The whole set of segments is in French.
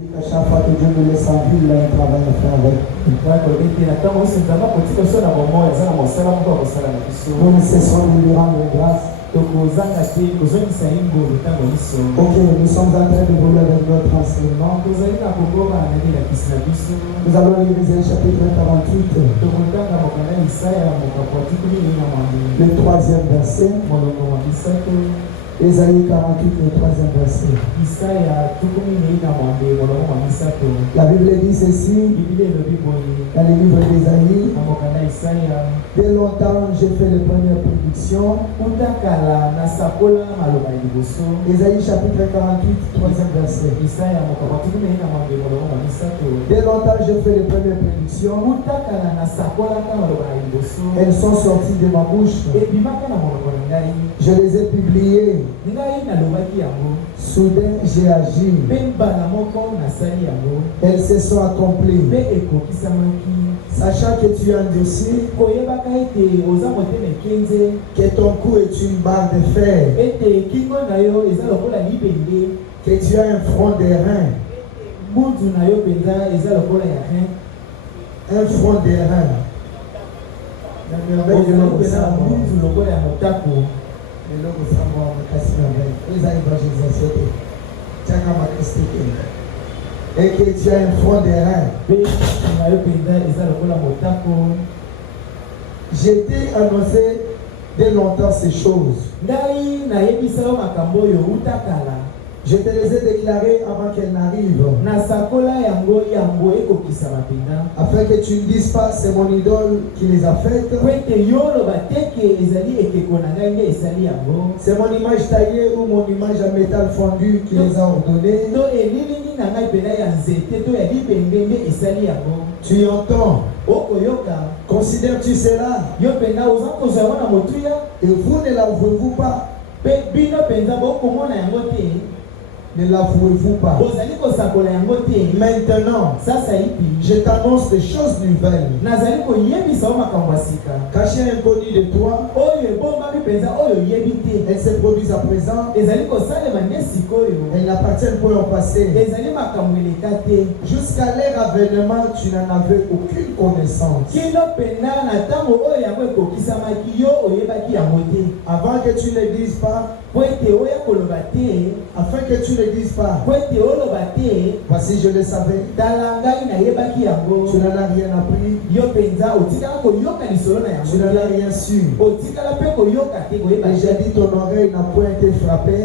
Chaque fois que Dieu nous laisse en vie, il a un travail à faire avec. Nous ne cessons de lui rendre grâce. Ok, nous sommes en train de voler avec notre enseignement. Nous allons lire Isaïe chapitre 48. Le 3e verset. Isaïe 48, le 3e verset. La Bible dit ceci dans le livre d'Isaïe. Dès longtemps, j'ai fait les premières prédictions. Isaïe chapitre 48, 3e verset. Dès longtemps, j'ai fait les premières prédictions. Elles sont sorties de ma bouche. Je les ai publiées. Soudain j'ai agi. Elles se sont accomplies. Sachant que tu as un dossier, que ton cou est une barre de fer, que tu as un front d'airain, un front d'airain. La merveille de l'homme et que tu as un front d'airain. J'ai été annoncé dès longtemps ces choses. Je te les ai déclarées avant qu'elles n'arrivent. Afin que tu ne dises pas c'est mon idole qui les a faites. C'est mon image taillée ou mon image en métal fondu qui les a ordonnées. Tu entends? Considères-tu cela? Et vous ne l'avouez-vous pas? Ne l'avouez-vous pas? Maintenant, je t'annonce des choses nouvelles. Cachées inconnues de toi, elles se produisent à présent. Elles n'appartiennent pas au passé. Jusqu'à leur avènement, tu n'en avais aucune connaissance. Avant que tu ne dises pas, afin que tu ne dises pas, voici je le savais. Tu n'en as rien appris. Tu n'en as rien su. Et j'ai dit ton oreille n'a point été frappée.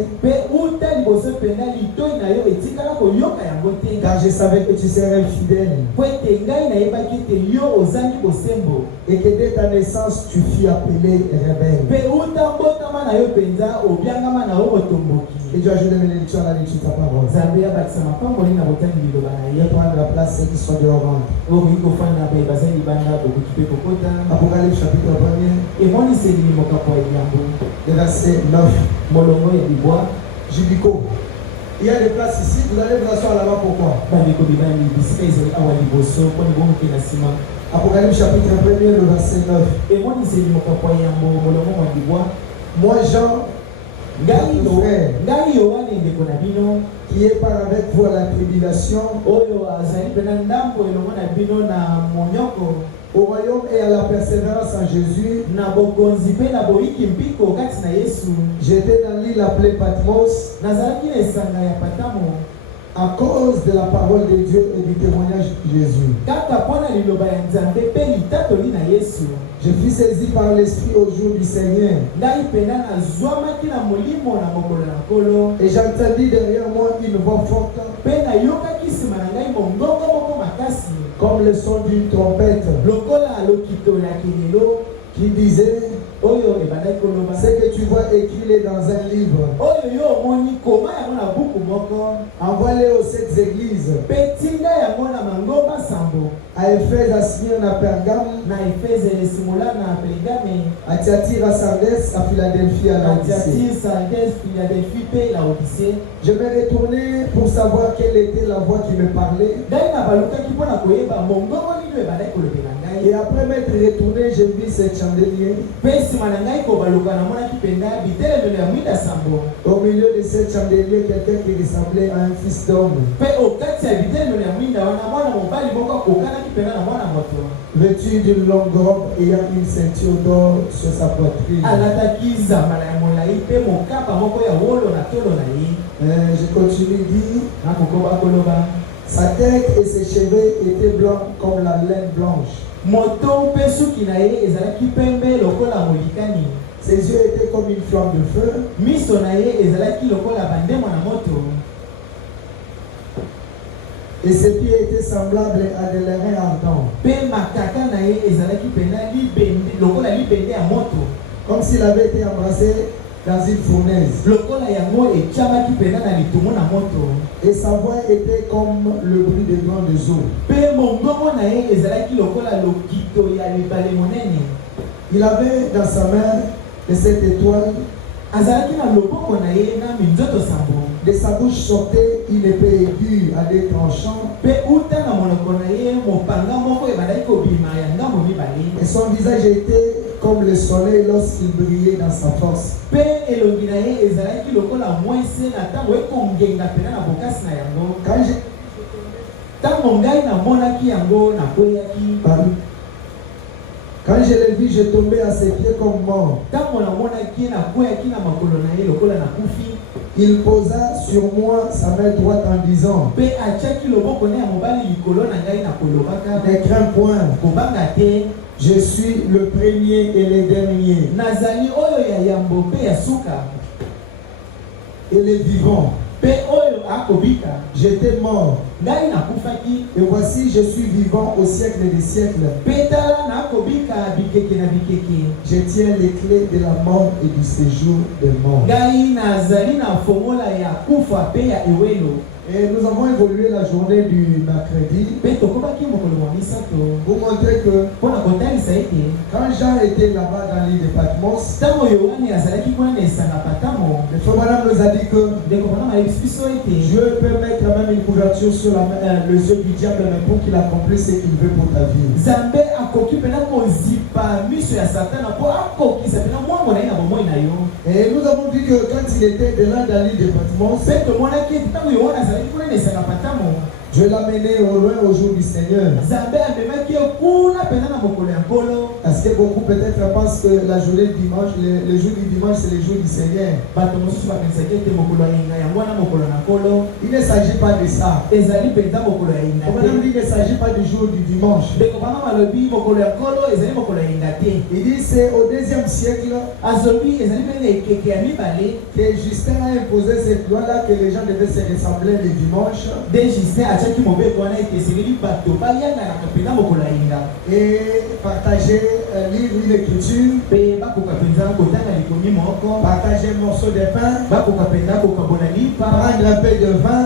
Car je savais que tu serais fidèle. Et que dès ta naissance tu fus appelé rebelle. Et Dieu ajoute des bénédictions à la lecture de ta parole. Et prendre la place ceux qui sont dehors. Apocalypse chapitre 1er. Le verset 9. Jubico. Il y a des places ici, vous allez vous asseoir là-bas pourquoi? Apocalypse chapitre 1er, le verset 9. Moi Jean, frère, qui est par avec vous à la tribulation, au royaume et à la persévérance en Jésus. J'étais dans l'île appelée Patmos à cause de la parole de Dieu et du témoignage de Jésus. Je fus saisi par l'Esprit au jour du Seigneur. Et j'entendis derrière moi une voix forte, comme le son d'une trompette, qui disait: ce que tu vois écrit dans un livre, envoie-les aux 7 églises, à Éphèse, à Smyrne, à Pergame, à Thyatire, à Sardès, à Philadelphie, à Laodicée. Je me retournai pour savoir quelle était la voix qui me parlait. Et après m'être retourné, j'ai vu ce chandelier. Au milieu de ce chandelier, quelqu'un qui ressemblait à un fils d'homme. Vêtu d'une longue robe ayant une ceinture d'or sur sa poitrine. Je continue dire. Sa tête et ses cheveux étaient blancs comme la laine blanche. Ses yeux étaient comme une flamme de feu. Et ses pieds étaient semblables à des larrins ardents. Comme s'il avait été embrassé dans une fournaise. Et sa voix était comme le bruit de grandes eaux. Il avait dans sa main de cette étoile. De sa bouche sortait une épée aiguë à des tranchants. Et son visage était comme le soleil lorsqu'il brillait dans sa force. Quand je l'ai vu, je tombais à ses pieds comme mort. Il posa sur moi sa main droite en disant: ne crains point, je suis le premier et le dernier, et les vivants. J'étais mort, et voici je suis vivant au siècle des siècles. Je tiens les clés de la mort et du séjour des morts. Et nous avons évolué la journée du mercredi pour montrer que quand Jean était là-bas dans l'île de Patmos, le frère madame nous a dit que Dieu peut mettre même une couverture sur les yeux du diable pour qu'il accomplisse ce qu'il veut pour ta vie. Et nous avons vu que quand il était de là dans l'île de Patmos, Dieu l'a mené au loin au jour du Seigneur. Parce que beaucoup peut-être pensent que la journée du dimanche, le jour du dimanche, c'est le jour du Seigneur. Il ne s'agit pas de ça. Madame dit qu'il ne s'agit pas du jour du dimanche. Il dit c'est au 2e siècle que Justin a imposé cette loi-là que les gens devaient se ressembler le dimanche. Et partager, lire une écriture, partager un morceau de pain, prendre un peu de vin,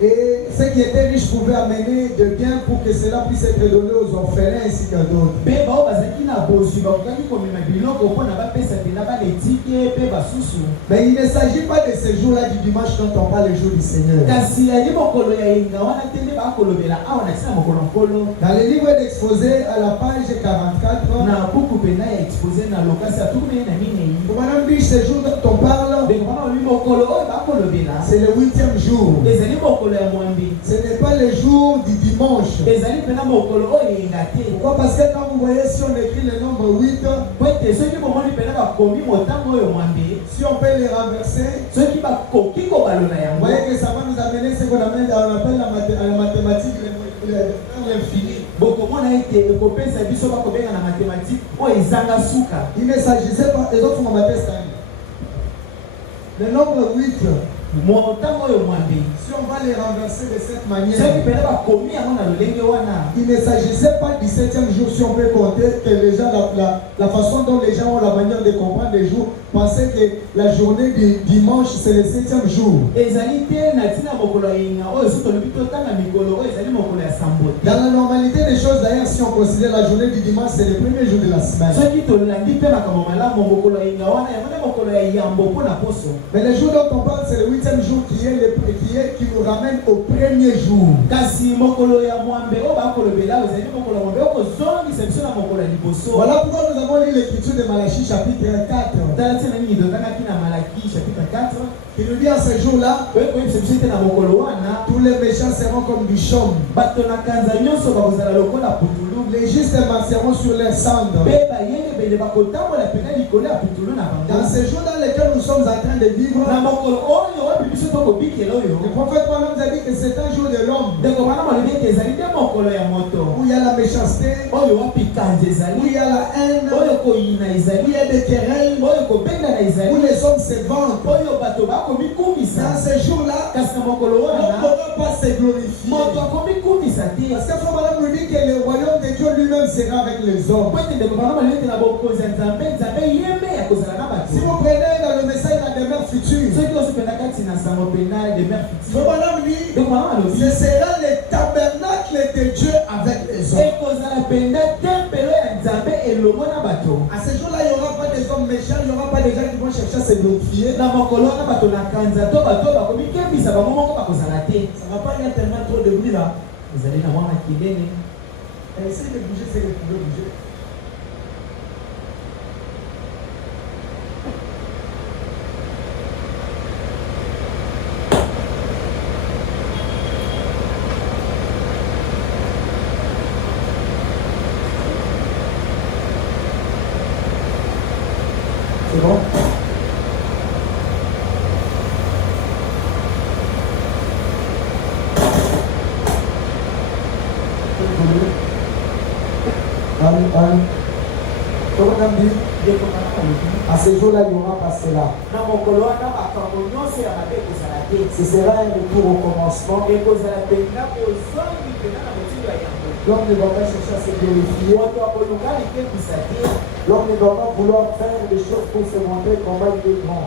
et ce qui était riche pouvait amener de bien pour que cela puisse être donné aux orphelins ainsi qu'à d'autres. Mais il ne s'agit pas de ce jour-là du dimanche quand on parle le jour du Seigneur. Dans le livre d'exposé à la page 44, madame dit ce jour dont on parle, c'est le 8e jour. Ce n'est pas le jour du dimanche. Pourquoi? Parce que quand vous voyez, si on écrit le nombre 8, si on peut les renverser, vous voyez que ça va nous amener ce qu'on appelle la mathématique l'infini. Il ne s'agissait pas des autres le nombre 8. Si on va les renverser de cette manière, il ne s'agissait pas du 7e jour. Si on peut compter que les gens, la façon dont les gens ont la manière de comprendre les jours, pensaient que la journée du dimanche c'est le 7e jour. Dans la normalité des choses d'ailleurs, si on considère la journée du dimanche, c'est le premier jour de la semaine. Mais le jour dont on parle, c'est le 8e jour qui nous ramène au premier jour. Voilà pourquoi nous avons lu l'écriture de Malachie chapitre 4. Il nous dit à ce jour-là, tous les méchants seront comme du chaume. Les justes marcheront sur les cendres. Dans ce jour dans lequel nous sommes en train de vivre, le prophète Mohammed nous a dit que c'est un jour de l'homme où il y a la méchanceté, où il y a la haine, où il y a des querelles, où les hommes se vantent. Dans ce jour-là, on ne pourra pas se glorifier. Parce que Frère Madame nous dit que le royaume de Dieu lui-même sera avec les hommes. Si vous prenez dans le message la demeure future, Frère Madame dit, ce sera le tabernacle de Dieu avec les hommes. À ce jour-là, il n'y aura pas des hommes méchants, il n'y aura pas des gens qui vont chercher à se glorifier. Ça ne va pas y avoir tellement trop de bruit là. Essayez de bouger ce que vous pouvez bouger. C'est bon? À ce jour-là, il n'y aura pas cela. Ce sera un retour au commencement. L'homme ne va pas chercher à se glorifier. L'homme ne va pas vouloir faire des choses pour se montrer comment il est grand.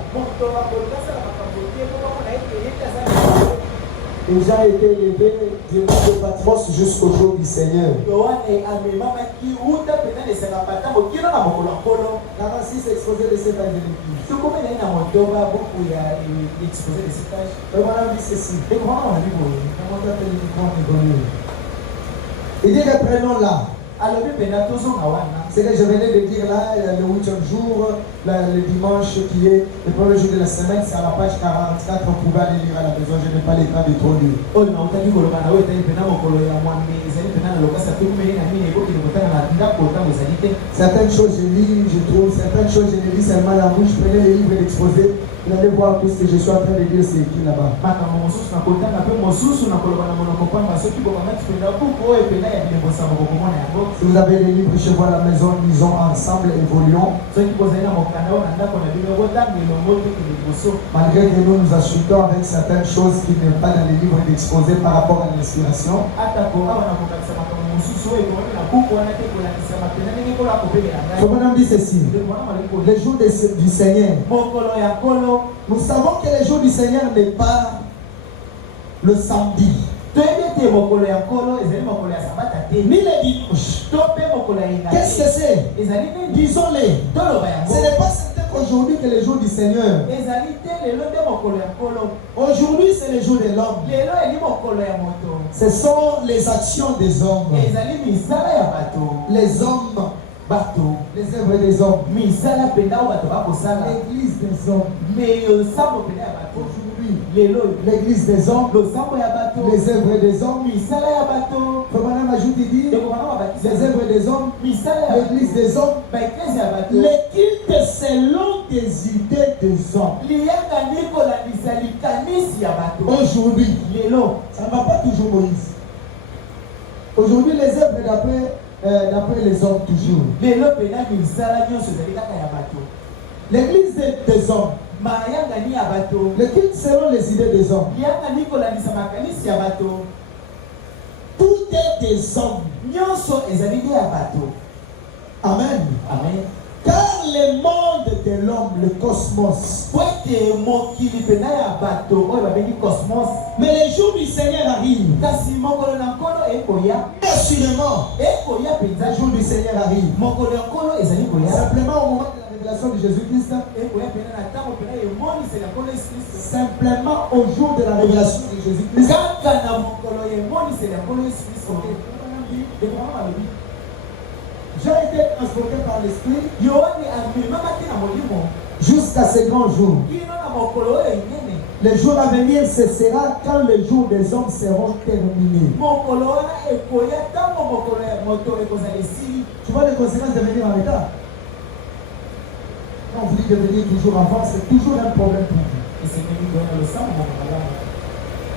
Les gens étaient élevés du monde de Patmos jusqu'au jour du Seigneur. 46 exposés de cet âge de l'Église. Et voilà, dit ceci. Il dit reprenons-la. C'est que je venais de dire là, le 8e jour, le dimanche qui est le premier jour de la semaine, c'est à la page 44, on pouvait aller lire à la maison, je n'ai pas le temps de trop lire. Certaines choses je lis, je trouve, certaines choses je les lis seulement la bouche, je prenais les livres et l'exposé. Vous allez voir tout ce que je suis en train de dire, c'est écrit là-bas. Si vous avez des livres chez vous à la maison, lisons ensemble, évoluons. Malgré que nous nous achetons avec certaines choses qui ne sont pas dans les livres d'exposé par rapport à l'inspiration. Madame dit ceci. Le jour du Seigneur. Nous savons que le jour du Seigneur n'est pas le samedi. Ni le dimanche. Qu'est-ce que c'est? Disons-le. Ce n'est pas certain qu'aujourd'hui que le jour du Seigneur. Aujourd'hui c'est le jour de l'homme. Ce sont les actions des hommes. Les hommes. Les œuvres des hommes. L'église des hommes. Aujourd'hui, l'église des hommes. Les œuvres des hommes. Madame ajoute et dit les œuvres des hommes. L'église des hommes. Les cultes selon des idées des hommes. Aujourd'hui, ça ne va pas toujours Moïse. Aujourd'hui, les œuvres d'après les hommes toujours. L'église des hommes. Le culte selon les idées des hommes. Tout est des hommes. Amen. Amen. Car le monde de l'homme, le cosmos. Mais le jour du Seigneur arrive. Assurément. Le jour du Seigneur arrive. Simplement au moment de la révélation de Jésus-Christ, simplement au jour de la révélation de Jésus-Christ, j'ai été transporté par l'Esprit jusqu'à ce grand jour. Le jour à venir cessera quand les jours des hommes seront terminés. Tu vois les conséquences de venir en retard? Quand vous dites de venir toujours avant, c'est toujours un problème pour vous.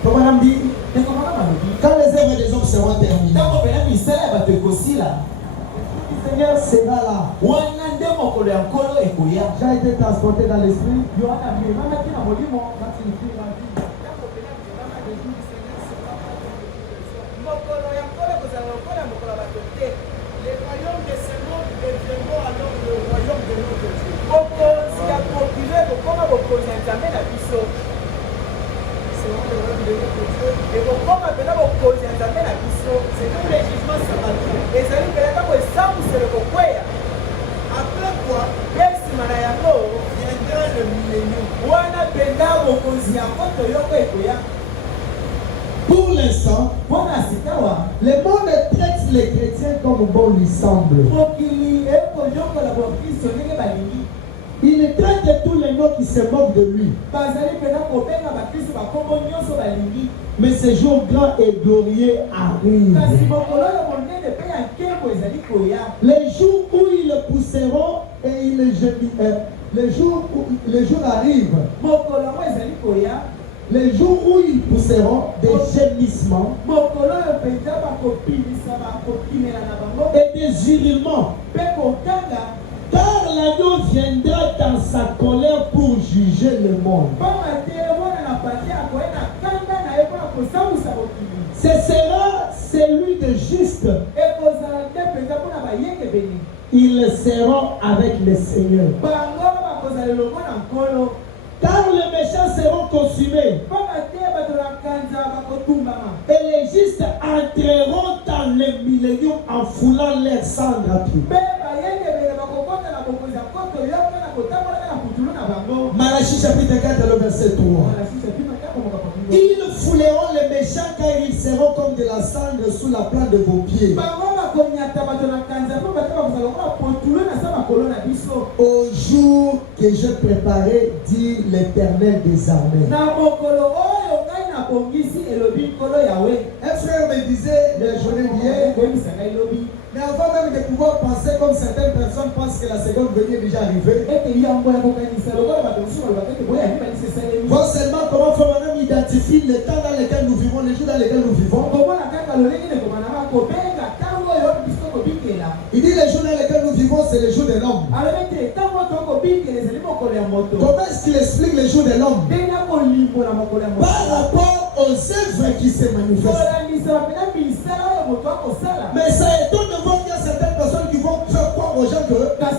Comme on dit, quand les œuvres des hommes seront terminées, le Seigneur sera là. J'ai été transporté dans l'esprit. Les royaumes de ce monde deviendront alors le royaume de notre Dieu. Et pourquoi maintenant vous posez un jamais la mission, c'est tout le jugement sabbatique. Et ça veut dire que ça vous c'est le quoi. Après quoi, merci Manayango, viendra le millénium. Wana penda vous posez un compte yoko ekoya. Pour l'instant, le monde traite les chrétiens comme bon lui semble. Il traite tous les noms qui se moquent de lui. Mais ce jour grand et glorieux arrive. Les jours où ils pousseront et ils gémiront. Les jours arrivent. Les jours où ils pousseront des gémissements et des hurlements. Car l'agneau viendra dans sa colère pour juger le monde. Ce sera celui de juste. Ils seront avec le Seigneur. Car les méchants seront consumés. Et les justes entreront dans le millénium en foulant leurs cendres à pied. Malachie chapitre 4, le verset 3. Ils fouleront les méchants car ils seront comme de la cendre sous la plante de vos pieds. Au jour que j'ai préparé, dit l'Éternel des armées. Un frère me disait la journée d'hier, mais avant même de pouvoir penser comme certaines personnes pensent que la seconde venue est déjà arrivée, voir seulement comment Frère identifie le temps dans lequel nous vivons, les jours dans lesquels nous vivons. Il dit les jours dans lesquels nous vivons, c'est les jours de l'homme. Comment est-ce qu'il explique les jours de l'homme? Par rapport aux œuvres qui se manifestent. Mais ça étonne de voir qu'il y a certaines personnes qui vont faire croire aux gens que la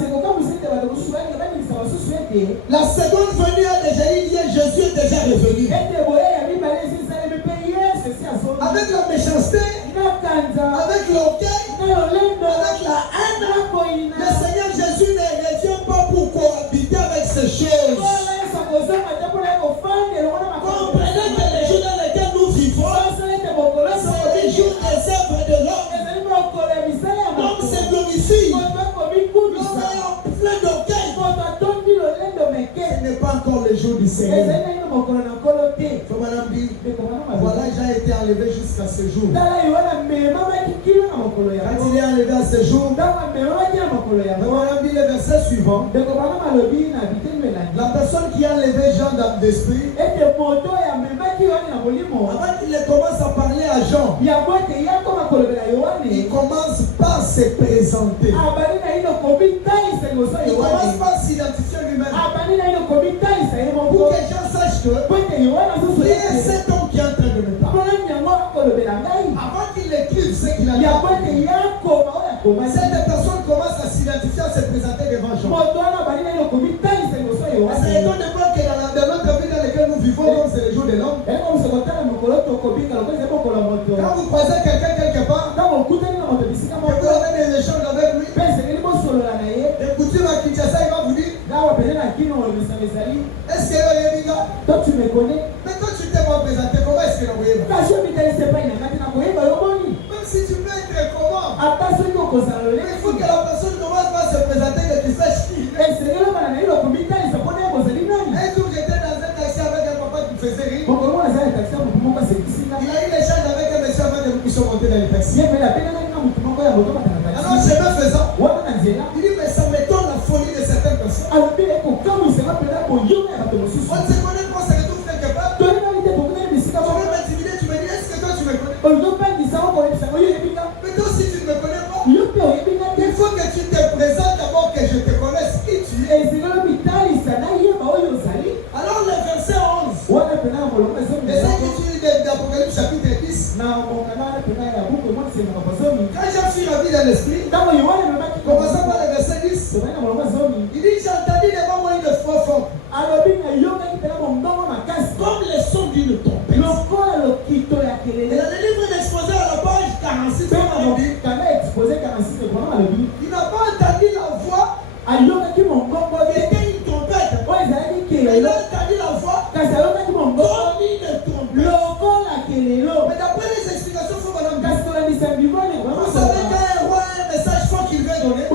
seconde venue a déjà eu lieu, Jésus est déjà revenu. Avec la méchanceté, avec l'orgueil, avec la haine, le Seigneur Jésus ne revient pas pour cohabiter avec ces choses. Comprenez que les jours dans lesquels nous vivons, c'est les jours des œuvres de l'homme. L'homme se glorifie. L'homme est plein d'orgueil. Ce n'est pas encore le jour du Seigneur. Voilà, j'ai été enlevé jusqu'à ce jour. Quand il est enlevé à ce jour, le verset suivant, la personne qui a enlevé Jean d'esprit, avant qu'il commence à parler à Jean, il commence par se présenter. Il commence par s'identifier lui-même. Pour que les gens sachent que qui est cet homme qui est en train de me parler. Avant qu'il écrive ce qu'il a dit, cette personne commence à s'identifier, à se présenter devant Jean. Ça étonne de voir que dans notre vie dans laquelle nous vivons, comme c'est le jour de l'homme, quand vous croisez quelqu'un quelque part, que vous avez des échanges avec lui, les coutumes à Kinshasa, il va vous dire sont montés dans les taxis. Alors, chemin faisant, il dit, mais ça m'étonne la folie de certaines personnes. On ne se connaît pas, on se retrouve quelque part. Tu veux m'intimider, tu me dis, est-ce que toi tu me connais? Mais toi, si tu ne me connais pas, il faut que tu te présentes d'abord, que je te connaisse qui tu es. Alors, le verset 11, et ça qui tu lis d'Apocalypse chapitre 10, quand j'ai fui la vie dans l'esprit, commençant par le verset 10, il dit, j'ai entendu devant moi une voix forte, comme le son d'une trompette. Et dans le livre d'exposé à la page 46, il n'a pas entendu la voix qui était une trompette. Il a entendu la voix comme une trompette. Mais d'après les explications, vous savez qu'un roi a un message fort qu'il veut donner.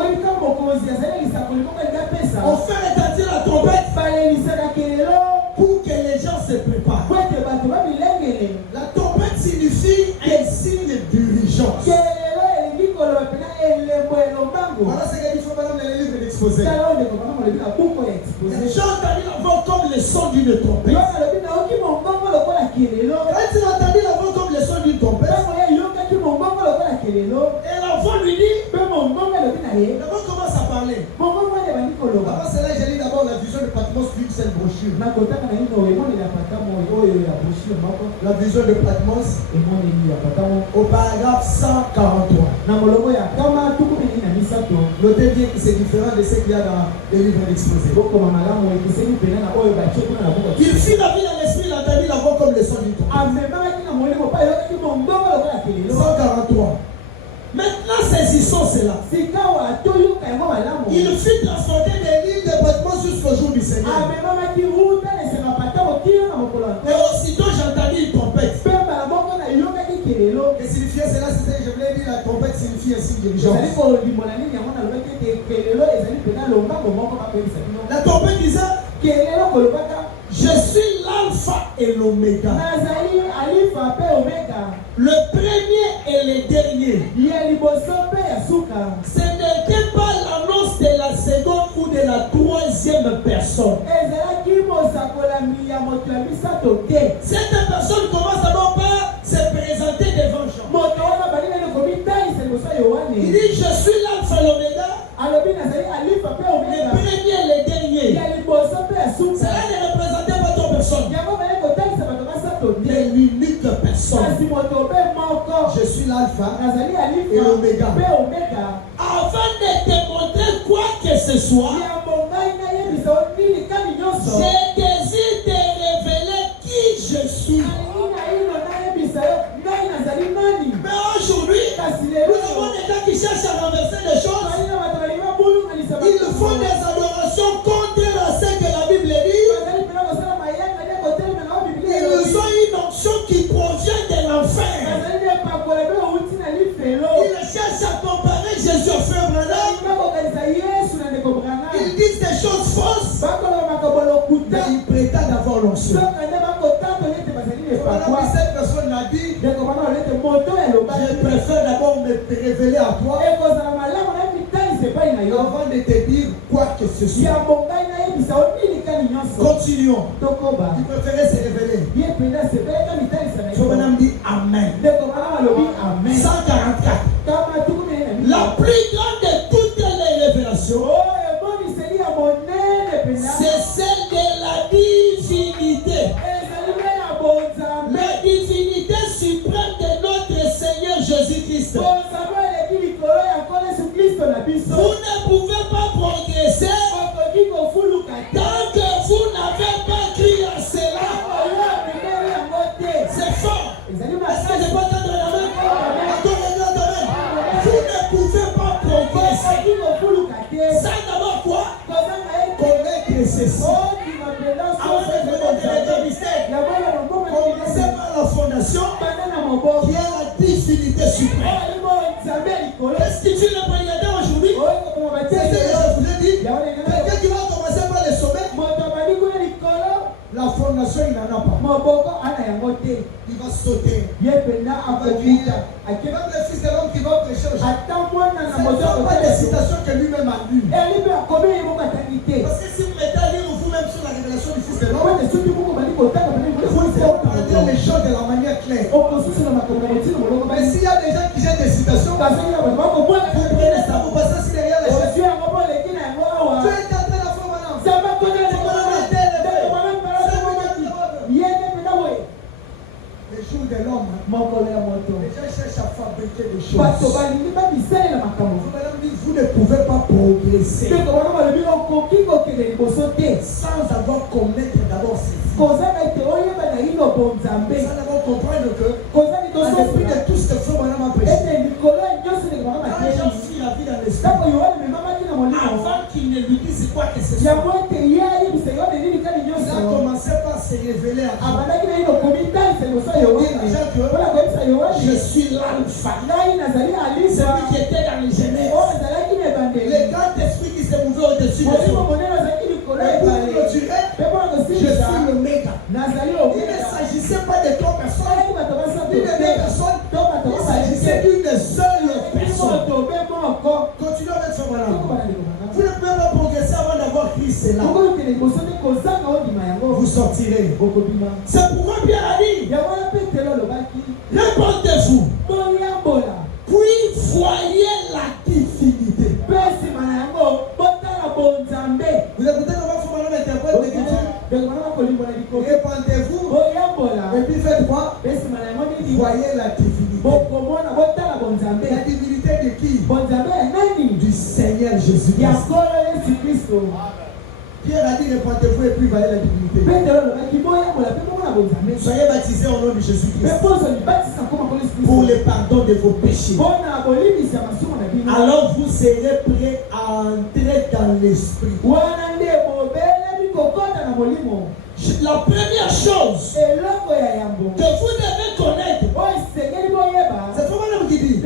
On fait retentir la trompette pour que les gens se préparent. La trompette signifie un signe d'urgence. Voilà ce qu'il faut dans le livre d'exposé. J'ai entendu la voix comme le son d'une trompette. Quand il a entendu la voix comme le son d'une trompette, et la voix lui dit, d'abord commence à parler. Avant cela, j'ai lu d'abord la vision de Patmos d'une seule brochure. La vision de Patmos au paragraphe 143. Notez bien que c'est différent de ce qu'il y a dans les livres d'exposé. Il fit la vie dans l'esprit, il a entendu la voix comme le son du temps. 143. Maintenant saisissons cela. Il fut transporté de l'île de Patmos jusqu'au jour du Seigneur. Et aussitôt j'entendis une trompette. Et signifiait cela, c'est ce que je voulais dire, la trompette signifie un signe d'urgence. La trompette disait, je suis l'alpha et l'oméga, le premier et le dernier. Ce n'était pas l'annonce de la seconde ou de la troisième personne. Cette personne commence d'abord par se présenter devant Jean. Il dit, je suis l'alpha et l'oméga, le premier et le dernier. Cela ne représentait pas ton personne, mais l'unique personne. Je suis l'alpha et l'oméga. Avant de te montrer quoi que ce soit, j'ai désiré de révéler qui je suis. Mais aujourd'hui, nous avons des gens qui cherchent à renverser les choses. Ils font des adorations contraires à ce que la Bible dit. Ils ont une onction qui provient de l'enfer. Ils cherchent à comparer Jésus au frère Branham. Ils disent des choses fausses, mais ils prétendent avoir l'onction. Cette personne a dit, je préfère d'abord me révéler à toi avant de te dire quoi que ce soit. Continuons. Tu préférais se révéler. So madame dit Amen. 144. La plus grande de toutes les révélations, c'est celle de la divinité. La divinité suprême de notre Seigneur Jésus-Christ. Vous ne pouvez pas progresser tant que vous n'avez pas cru à cela. C'est fort. Est-ce que je peux entendre la main? Vous ne pouvez pas progresser. Ça d'abord quoi? Connaître ceci. Avant de demander le mystère, commencez par la fondation qui est la divinité suprême. Qu'est-ce que tu le prédicateur aujourd'hui? C'est ce que je vous ai dit. Quelqu'un qui va commencer par le sommet, la fondation il n'en a pas. Il va sauter. Même le Fils de l'homme qui va prêcher aujourd'hui. Ce ne sont pas des citations que lui-même a lues. Parce que si vous mettez à lire vous-même sur la révélation du Fils de l'homme, vous comprendrez les choses de la manière claire. Mais s'il y a des gens qui jettent des citations, vous prenez ça, vous passez sur derrière les choses. Dieu est en train de faire maintenant. Les jours de l'homme, les gens cherchent à fabriquer des choses. Vous ne pouvez pas progresser sans avoir commettre d'abord ceci. Sans d'abord comprendre que en dépit de tout ce que Frère Branham a prêché, quand les gens fuient la vie dans l'esprit, avant qu'il ne lui dise quoi que ce soit, il a commencé par se révéler à je suis l'alpha, celui qui était dans les Genèses, le grand esprit qui s'est mouvé au-dessus de soi. Je suis l'oméga. Il ne s'agissait pas de trois personnes, ni de deux personnes, il s'agissait d'une seule personne. Continuons avec ce voilà. Vous ne pouvez pas progresser avant d'avoir Christ là. Vous sortirez. C'est pourquoi Pierre a dit, répondez-vous, puis voyez la divinité. Vous écoutez comment Frère Branham interprète l'écriture? Répandez-vous et puis faites quoi? Voyez la divinité. La divinité de qui? Du Seigneur Jésus-Christ. Pierre a dit répandez-vous et puis voyez la divinité. Soyez baptisés au nom de Jésus-Christ pour le pardon de vos péchés. Alors vous serez prêts à entrer dans l'esprit. La première chose que vous devez connaître, c'est Frère qui dit,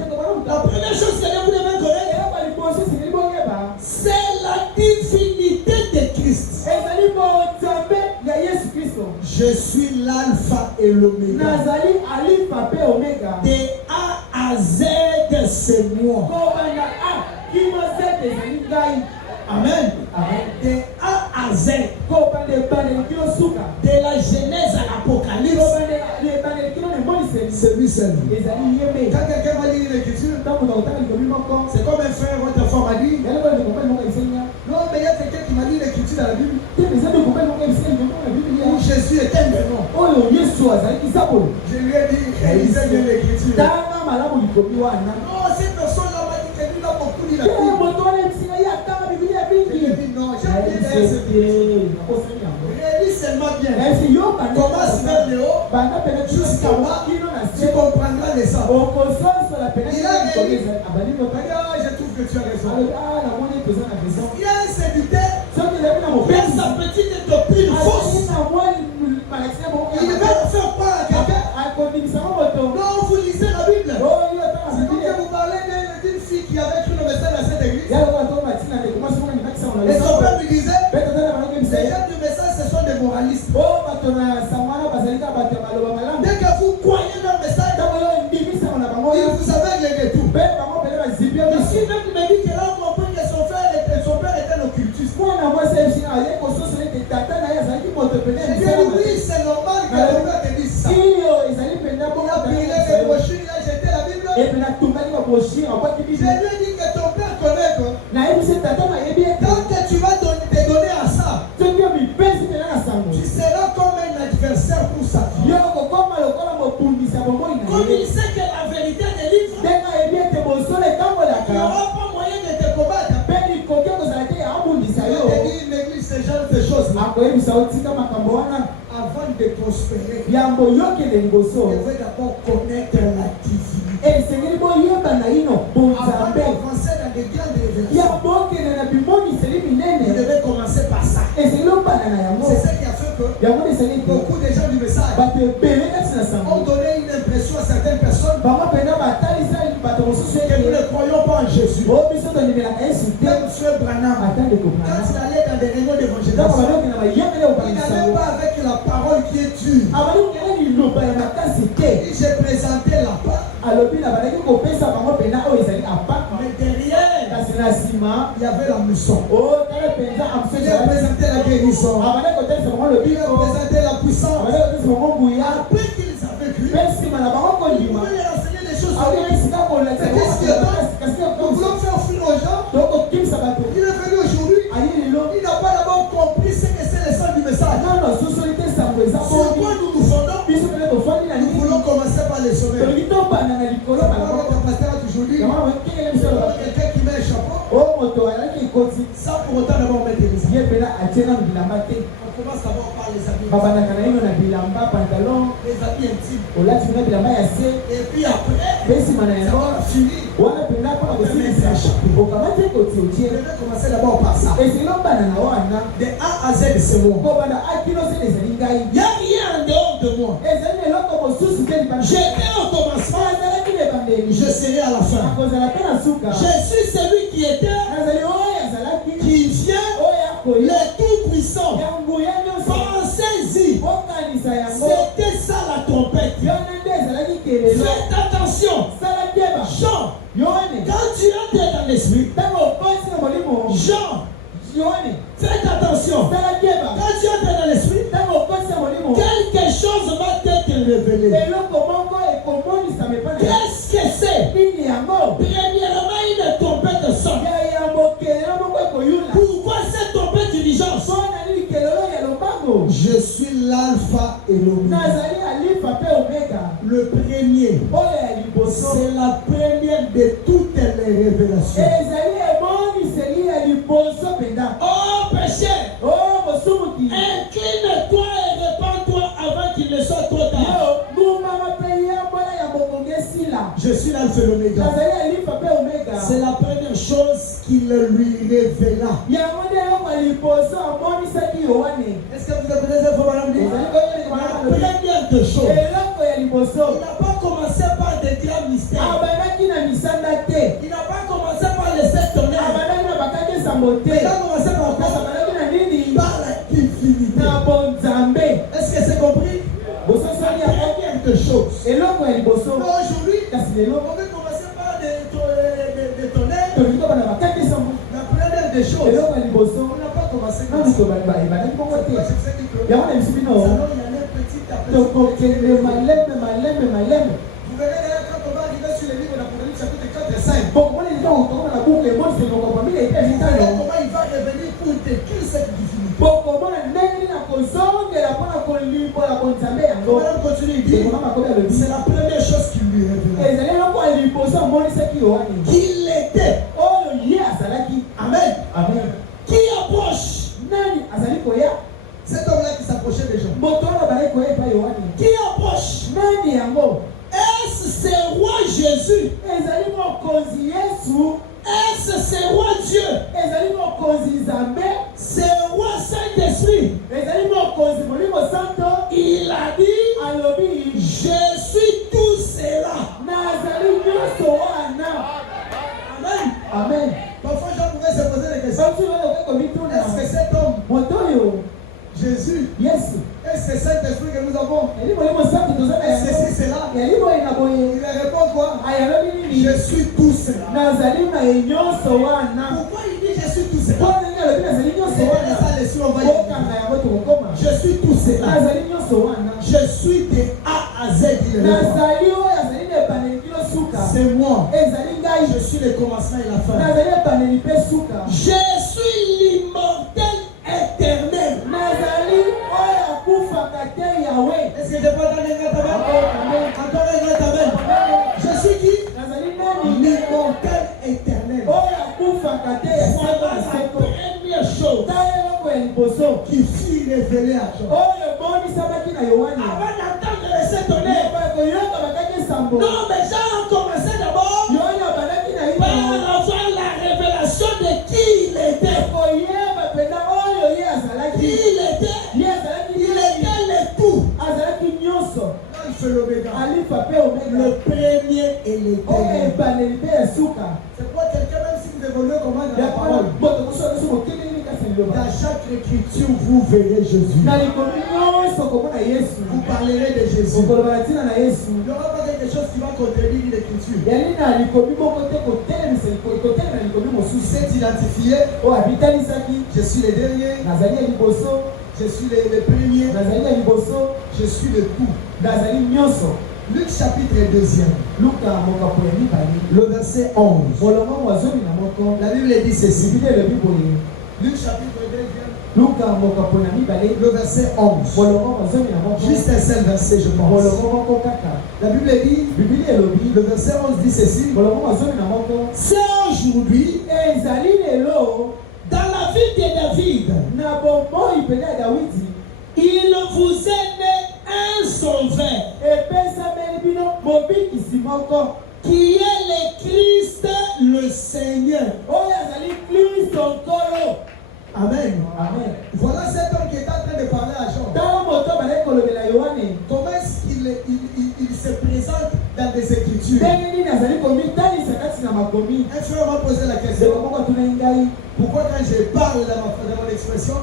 la première chose que vous devez connaître, c'est la divinité de Christ. Je suis l'alpha et l'oméga. De A à Z, c'est moi. Amen. De A à Z. De la Genèse à l'Apocalypse. C'est lui seul. Quand quelqu'un va lire l'écriture, c'est comme un frère votre femme m'a dit. Non, mais il y a quelqu'un qui m'a dit l'écriture dans la Bible. Où Jésus est un nom. Je lui ai dit, réalisez bien l'écriture. Non, cette personne-là m'a dit que lui a beaucoup dit la Bible. Je lui ai dit non, j'ai bien réalise seulement bien. Commence vers le haut jusqu'à moi, tu comprendras les sens. Il a réalisé. Je trouve que tu as raison. Il a un serviteur qui a sa petite copine fausse. Il va faire part à quelqu'un. Non, vous lisez la Bible. C'est comme que vous parlez d'une fille qui avait cru le message dans cette église. Et son père lui disait, les gens du message, ce sont des moralistes. Dès que vous croyez dans le message, il vous aveugle de tout. Si même me dit que là, on comprend que son père était un occultiste. Oui, c'est normal que le père te dise ça. Il a pris les brochures, il a jeté la Bible. Je lui ai dit que ton père connaît. Quand tu vas te donner à ça, tu seras comme un adversaire pour sa vie. Comme il sait que la vérité délivre, il n'y aura pas moyen de te combattre. Je dit, il néglige ce genre de choses-là. Avant de prospérer, il devrait d'abord connaître la divinité. Avant d'avancer dans des grandes révélations, il devait commencer par ça. C'est ce qui a fait que beaucoup de gens du message ont donné une impression à certaines personnes que nous ne croyons pas en Jésus. Comme Frère Branham, quand il allait dans des réunions d'évangélisation, il n'allait pas avec la parole qui est dure. Il la part. alobi na balaki kopesa bango pena oyo ezali apart. Mais derrière, kasi na nsima il y avait la mousson. tala mpenza Il représentait la guérison. abandaki kotalisa bango Il lobiko représentait la puissance. abandaki kotalisa bango nguya Après qu'ils avaient vu, mpe nsima na bango vous kondima pouvez les renseigner des choses sur aoki lui. esika kolakisa Mais qu'est-ce qu'il y a d'autre? kasi Nous voulons faire fuir aux gens. tokokimisa bato Il est venu aujourd'hui. aye lelo Il n'a pas d'abord compris ce que c'est le sens du message. nano sosoli te sango eza Sur quoi nous nous fondons? biso pene tofandi na Nous nini voulons commencer par les sommets. tolingi tobanda na likolo na Quand bango votre pasteur a toujours dit, yango bakengele biso loba quelqu'un qui met un chapeau, o moto alaki ekoti sans pour autant d'abord mettre des risques. ye mpena atie nano bilamba te On commence d'abord par les habits. babandaka na ino na bilamba pantalon Les habits intimes. olati mpena bilamba ya se Et puis après, mpe nsima na ça yango va finir. wana mpena mpona kosilisa okamati ekoti Je otie vais commencer d'abord par ça. ezeli obanda na wana De A à Z, c'est moi. kobanda akino se ezali ngai Il n'y a rien en dehors de moi. ezali na eloko mosusu te libanda J'étais au commencement, azalaki na ebandeli je serai à la fin. akozala mpe na suka Je suis celui qui était, nazali oyo azalaki qui vient, oyo akoya le tout-puissant. ya nguya nyonso Pensez-y. okanisa yango C'était ça la trompette. yona nde ezalaki kelelo Faites attention. sala keba Jean, yoane quand tu entres dans l'esprit, ntango okosi na molimo Jean, yoane faites attention. sala keba Quand tu entres dans l'esprit, ntango okosi na molimo quelque chose va t'être révélé. eloko moko ekomonisama epa na Qu'est-ce que c'est? nini yango Premièrement, une trompette sonne. ya mokelelo moko ekoyula Pourquoi cette trompette diligence? mpona nini kelelo ya lombango Je suis l'alpha et l'oméga. nazali alifa mpe omega Le premier. oyo ya liboso C'est la première de toutes les révélations. ezali emoniseli ya liboso mpenza Oh péché, o mosumuki incline-toi et répands-toi avant qu'il ne soit trop tard. yo ngumama mpe yambola ya bokongo esila Je suis l'alpha et l'oméga. nazali alifa mpe omega C'est la première chose qu'il lui révéla. yango nde eloko ya liboso amonisaki yoane Est-ce que vous avez des infos, madame? ezali La koyeleka première des choses. eloko ya liboso Il n'a pas commencé par des grands mystères. abandaki na misanda te Il n'a pas commencé par les sept tonnerres. abandaki na bakaki esambo te Il a commencé par kasi quoi? abandaki na nini Par la divinité. na bonzambe Est-ce que c'est compris? bososoli La yango première des choses. eloko ya liboso Mais aujourd'hui, kasi lelo on veut commencer par des tonnerres. tolingi tobanda bakaki esambo La première des choses. eloko ya liboso On n'a pas commencé comme nani ça. ebandaki bongo te Moi, je sais que yango na biso nous bino allons y aller petit à petit. tokokende malembe Vous verrez d'ailleurs quand on va arriver sur les livres d'Apocalypse chapitre 4 et 5. bokomona lelo okokoma na buku emoniseli bokomamila Vous verrez etalitano comment il va revenir pour décrire cette divinité. bokomona ndenge nini nakozongela mpona kolimbola bonzambe yango Madame continue, il dit, ekoma makomi alobi c'est la première chose qu'il lui révéla. ezali eloko ya liboso amonisaki yohane Qu'il était. oyo ye azalaki Amen. amen Qui approche? nani azali koya Cet homme-là qui s'approchait des gens. moto oyo bazali koya epai yohane Qui approche? nani yango Est-ce ce roi Jésus? ezali mokonzi yesu Est-ce ce roi Dieu? ezali mokonzi nzambe Ce roi Saint-Esprit? ezali mokonzi molimo santo Il a dit, alobi je suis tout cela. nazali nyonso wana Amen. amen Parfois, Jean pouvait se poser des questions. basi oyo okoki komituna Est-ce que cet homme, moto oyo Jésus, yesu est-ce que Saint-Esprit que nous avons, yali molimo santo toza na est-ce que yango c'est cela? yali boye na boye Il répond quoi? ayalobi nini Je suis tout cela. nazali na ye nyonso wana Pourquoi il dit je suis tout mpo cela? ndenge alobi nazali nyonso C'est wana ça les on va y okanga arriver. yango tokokoma Je suis tout cela. nazali nyonso wana Je suis de A à Z. Il répond. nazali oyo azali na ebandeli kino suka C'est moi. ezali ngai Je suis le commencement et la fin. nazali ebandeli mpe suka Je suis l'immortel éternel. nazali oyo akufaka te yawe Est-ce que je peux entendre un grand amen? Encore un grand amen. Je suis qui? nazali nani L'immortel éternel. oyo akufaka te ya seko Voilà na la seko première chose tala eloko ya liboso qui fut révélée à Jean. oyo ebonisamaki na yohane Avant d'entendre les sept tonnerres. koyoka bakaki esambo Non, mais Jean a commencé d'abord yohane abandaki na par ino avoir la révélation de qui il était. koyeba mpenza oyo ye Qui azalaki il était. ye azalaki Il était le tout. azalaki nyonso Alpha et l'oméga. alifa mpe Le omega premier et le oyo dernier. ebandeli mpe ya suka C'est pourquoi quelqu'un, même si vous évoluez comment dans la yakona parole, moto mosusu biso mokeleli kasi liloba dans chaque écriture, vous verrez Jésus. na likomi nyonso komona yesu Vous parlerez de Jésus. okoloba na ntina na yesu Il n'y aura pas quelque chose qui va contredire une écriture. Il s'est identifié. Je suis le dernier. Je suis le premier. Je suis le tout. Luc chapitre 2. Le verset 11. La Bible dit ceci. Luc chapitre 2. Le verset 11. Juste un seul verset, je pense. La Bible dit, le verset 11 dit ceci. C'est aujourd'hui, dans la ville de David, il vous est né un sauveur, qui est le Christ, le Seigneur. Amen. Amen. Voilà cet homme qui est en train de parler à Jean. Comment est-ce qu'il se présente dans des écritures? Un frère m'a posé la question. Pourquoi quand je parle dans mon expression,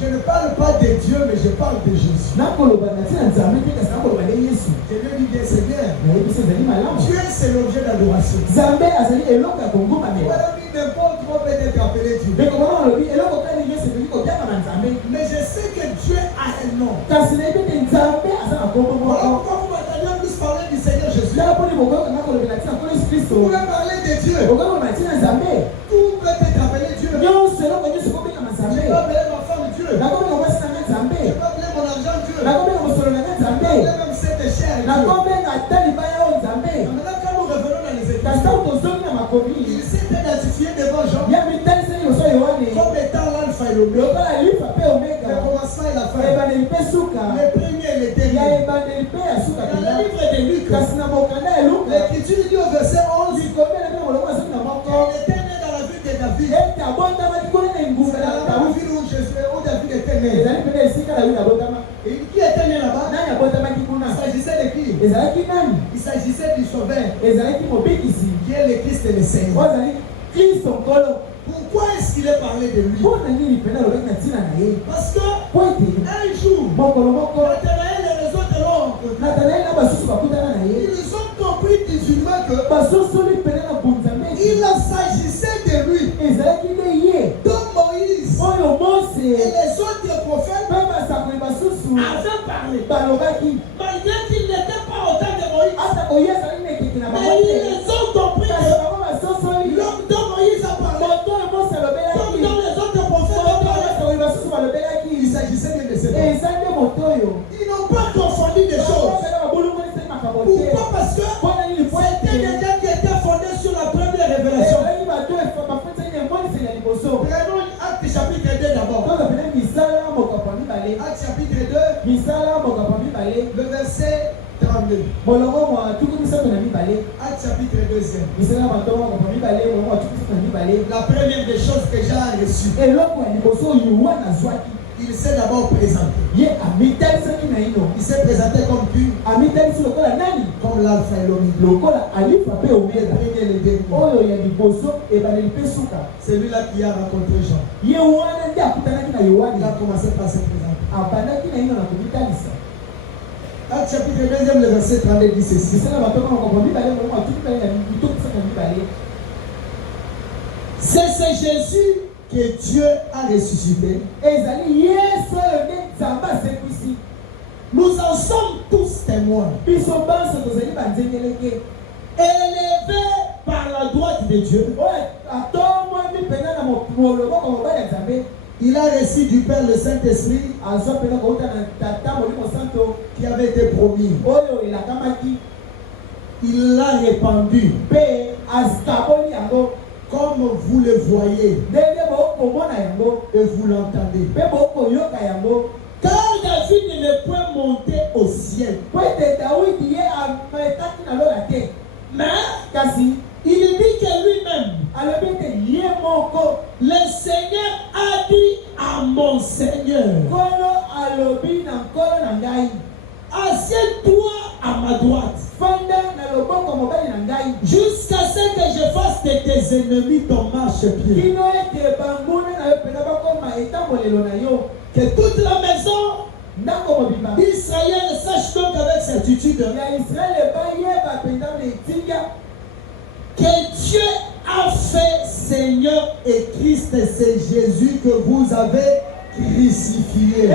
je ne parle pas de Dieu, mais je parle de Jésus. Je lui dis bien, c'est bien. Dieu, c'est l'objet d'adoration. Voilà, n'importe quoi peut être appelé Dieu. Mais je sais que Dieu a un nom. Voilà pourquoi vous m'entendez en plus parler du Seigneur Jésus. Vous pouvez parler de Dieu. Tout peut être appelé Dieu. Je peux appeler ma femme Dieu. Je peux appeler mon argent Dieu. Je peux appeler même cette chair Dieu. Maintenant, quand nous revenons dans les églises, il s'est identifié devant Jean comme étant l'alpha et l'oméga, le commencement et la fin, le premier et le dernier. Dans le livre de Luc, l'Écriture dit au verset 11 qu'il était né dans la ville de David. C'est dans la ville où David était né. Et qui était né là-bas? Il s'agissait de qui? Il s'agissait du sauveur, qui est le Christ et le Seigneur. Pourquoi est-ce qu'il est parlé de lui? Parce que un jour, Nathanaël et les autres l'ont rencontré. Ils ont compris musulmans que il s'agissait de lui. Donc Moïse et les autres prophètes avaient parlé. Malgré qu'ils n'étaient pas autant de Moïse. Mais ils les ont compris que l'homme dont Moïse a parlé, comme dans les autres prophètes ont parlé, il s'agissait bien de ces hommes. Ils n'ont pas confondu des choses. Pourquoi? Parce que c'était des gens qui étaient fondés sur la première révélation. Prenons Acte chapitre 2 d'abord. Acte chapitre 2, le verset 32. Acte chapitre 2. La première des choses que Jean a reçues, il s'est d'abord présenté. Il s'est présenté comme qui? Comme l'alpha et l'oméga. Le premier et le dernier. C'est lui-là qui a rencontré Jean. Il a commencé par se présenter. Acte chapitre 2, le verset 32 dit ceci. C'est Jésus que Dieu a ressuscité. Nous en sommes tous témoins. Élevé par la droite de Dieu, il a reçu du Père le Saint-Esprit qui avait été promis. Il l'a répandu comme vous le voyez et vous l'entendez. Car David ne peut monter au ciel. Mais il dit que lui-même, le Seigneur a dit à mon Seigneur, assieds-toi à ma droite, jusqu'à ce que je fasse de tes ennemis ton marchepied. Que toute la maison d'Israël sache donc avec certitude que Dieu a fait Seigneur et Christ, c'est Jésus que vous avez crucifié.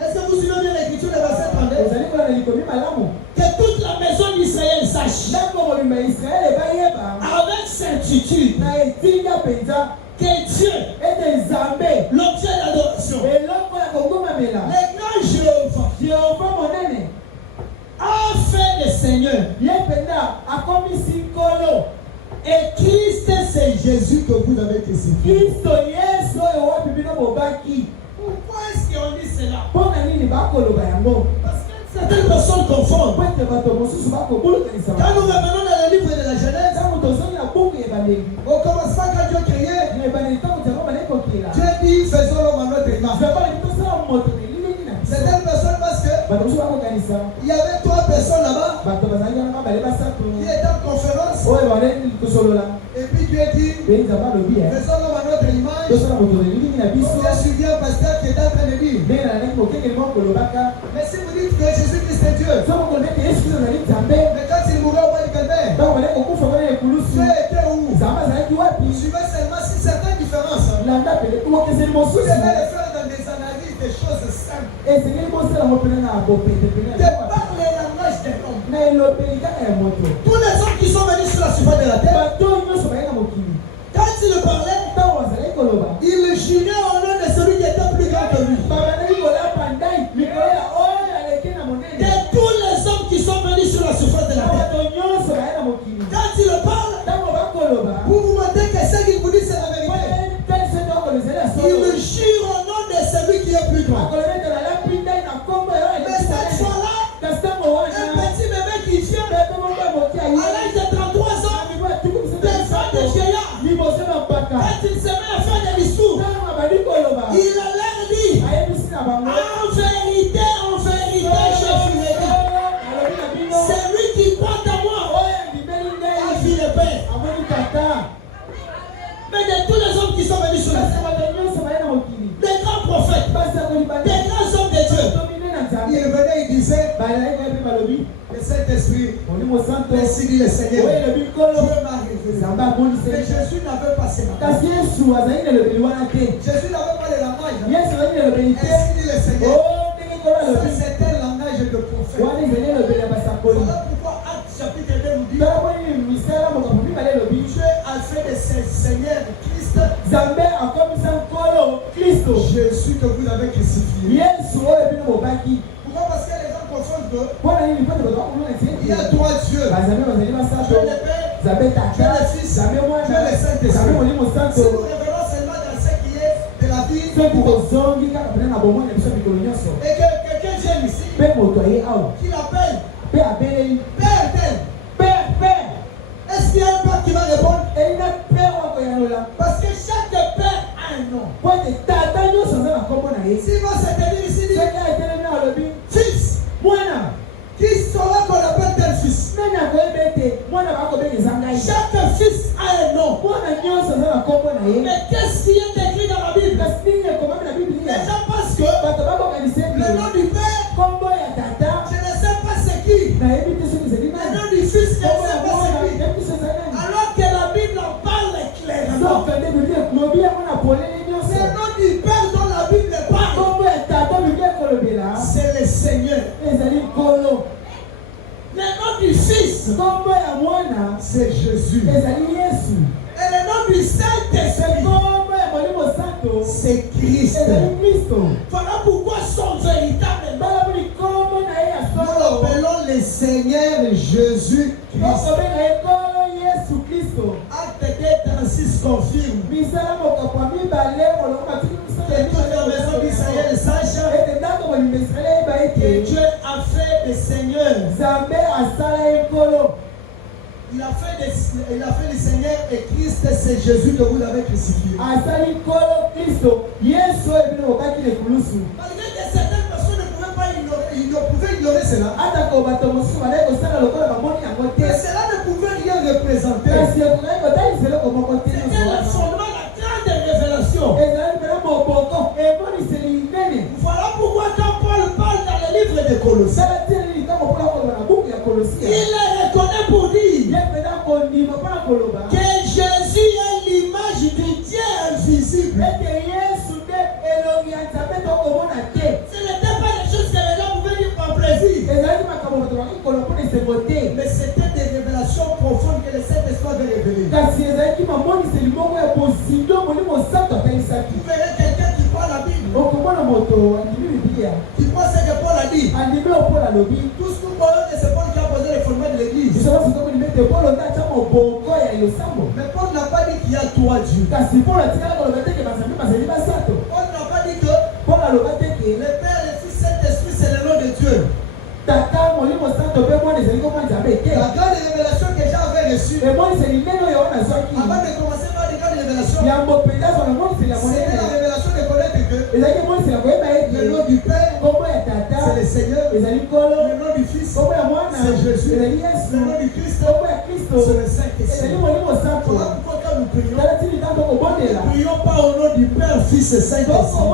Est-ce que vous suivez bien l'écriture de verset 32? Que toute la maison d'Israël sache avec certitude que Dieu est l'objet d'adoration. Le grand Jéhovah a fait le Seigneur. Et Christ, c'est Jésus que vous avez crucifié. Pourquoi est-ce qu'on dit cela? Parce que certaines personnes confondent. Quand nous revenons dans le livre de la Genèse, au commencement, quand Dieu créait, Dieu dit faisons l'homme à notre image. Certaines personnes, parce que il y avait 3 personnes là-bas qui étaient en conférence. Et puis Dieu dit faisons l'homme à notre image. Donc j'ai suivi un pasteur qui était en train de dire mais si vous dites que Jésus-Christ est Dieu, mais quand il mourut au bas du calvaire, Dieu était où? Vous suivez seulement si certaines différences. Vous devez les faire dans des analyses, des choses simples. De par les langages des hommes. Tous les hommes qui sont venus sur la surface de la terre, quand ils parlaient, ils jurait au nom de celui qui était plus grand que lui. De tous les hommes qui sont venus sur la surface de la terre, quand ils parlent, vous vous mentez que ce qu'ils vous disent c'est la vérité. Ils jurent au nom de celui qui est plus grand. Mais cette fois-là, un petit bébé qui vient à l'âge de 33 ans, devant des vieillards, quand il se met à faire des discours, il a l'air dit en vérité, je vous le dis, c'est lui qui croit en moi, a vu le Père. Mais de tous les hommes qui sont venus sur la terre, des grands prophètes, des grands hommes de Dieu, il venait, il disait le Saint-Esprit, ainsi dit le Seigneur, Dieu m'a révélé. Mais Jésus n'avait pas ces langages. Jésus n'avait pas les langages. Ainsi dit le Seigneur. Ça, c'est un langage de prophète. Voilà pourquoi Actes chapitre 2 nous dit Dieu a fait de ce Seigneur Christ Jésus que vous avez crucifié. Pourquoi? Parce que les gens confondent que il y a 3 dieux. Dieu le Père, Dieu le Fils, Dieu le Saint-Esprit. Si nous revenons seulement dans ce qui est de la vie, et que quelqu'un vienne ici, qu'il appelle Père tel, est-ce qu'il y a un père qui va répondre? Parce que chaque père a un nom. S'il va se tenir ici, dit Fils, qui saura qu'on appelle tel fils? Chaque fils a un nom. Mais qu'est-ce qui est écrit dans la Bible? Les gens pensent que le nom du Père, je ne sais pas c'est qui. Le nom du Fils, je ne sais pas c'est qui. Alors que la Bible en parle clairement. Le nom du Père dont la Bible parle, c'est le Seigneur. Le nom du Fils, c'est Jésus. Et le nom du Saint-Esprit, c'est Christ. Voilà pourquoi son véritable nom, nous l'appelons le Seigneur Jésus Christ. Acte 2, 36 confirme que toute la maison d'Israël sache que Dieu a fait le Seigneur. Il a fait le Seigneur et Christ, c'est Jésus que vous avez crucifié. Malgré que certaines personnes ne pouvaient pas ignorer, ils ne pouvaient ignorer cela. Mais cela ne pouvait rien représenter. C'était le fondement, la grande révélation. de Colossiens. Il les reconnaît pour dire que Jésus est l'image du Dieu invisible. Ce n'était pas des choses que les gens pouvaient dire par plaisir. Mais c'était des révélations profondes que le Saint-Esprit avait révélées. Vous verrez quelqu'un qui prend la Bible, qui prend ce que Paul a dit. Tout ce que Paul a dit, c'est Paul qui a posé les fondements de l'église. Mais Paul n'a pas dit qu'il y a trois dieux. Paul n'a pas dit que le Père, le Fils, Saint-Esprit, c'est le nom de Dieu. La grande révélation que j'avais reçue, avant de commencer par les grandes révélations, c'était la révélation de connaître que le nom du Père, c'est le Seigneur, le nom du Fils, c'est Jésus, le nom du Christ, c'est le Saint-Esprit. Voilà pourquoi quand nous prions, ne prions pas au nom du Père, Fils et Saint-Esprit.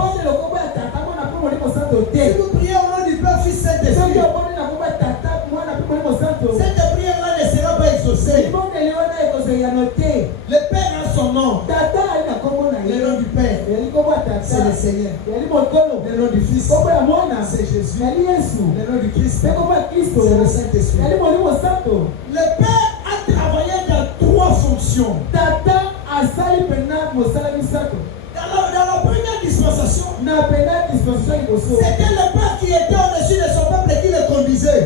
Si vous priez au nom du Père, Fils et Saint-Esprit, cette prière-là ne sera pas exaucée. Le Père a son nom. Le nom du Père, c'est le Seigneur. Le nom du Fils, c'est Jésus. Le nom du Christ, c'est le Saint-Esprit. Le Père a travaillé dans trois fonctions. Dans la première dispensation, c'était le Père qui était au-dessus de son peuple et qui le conduisait.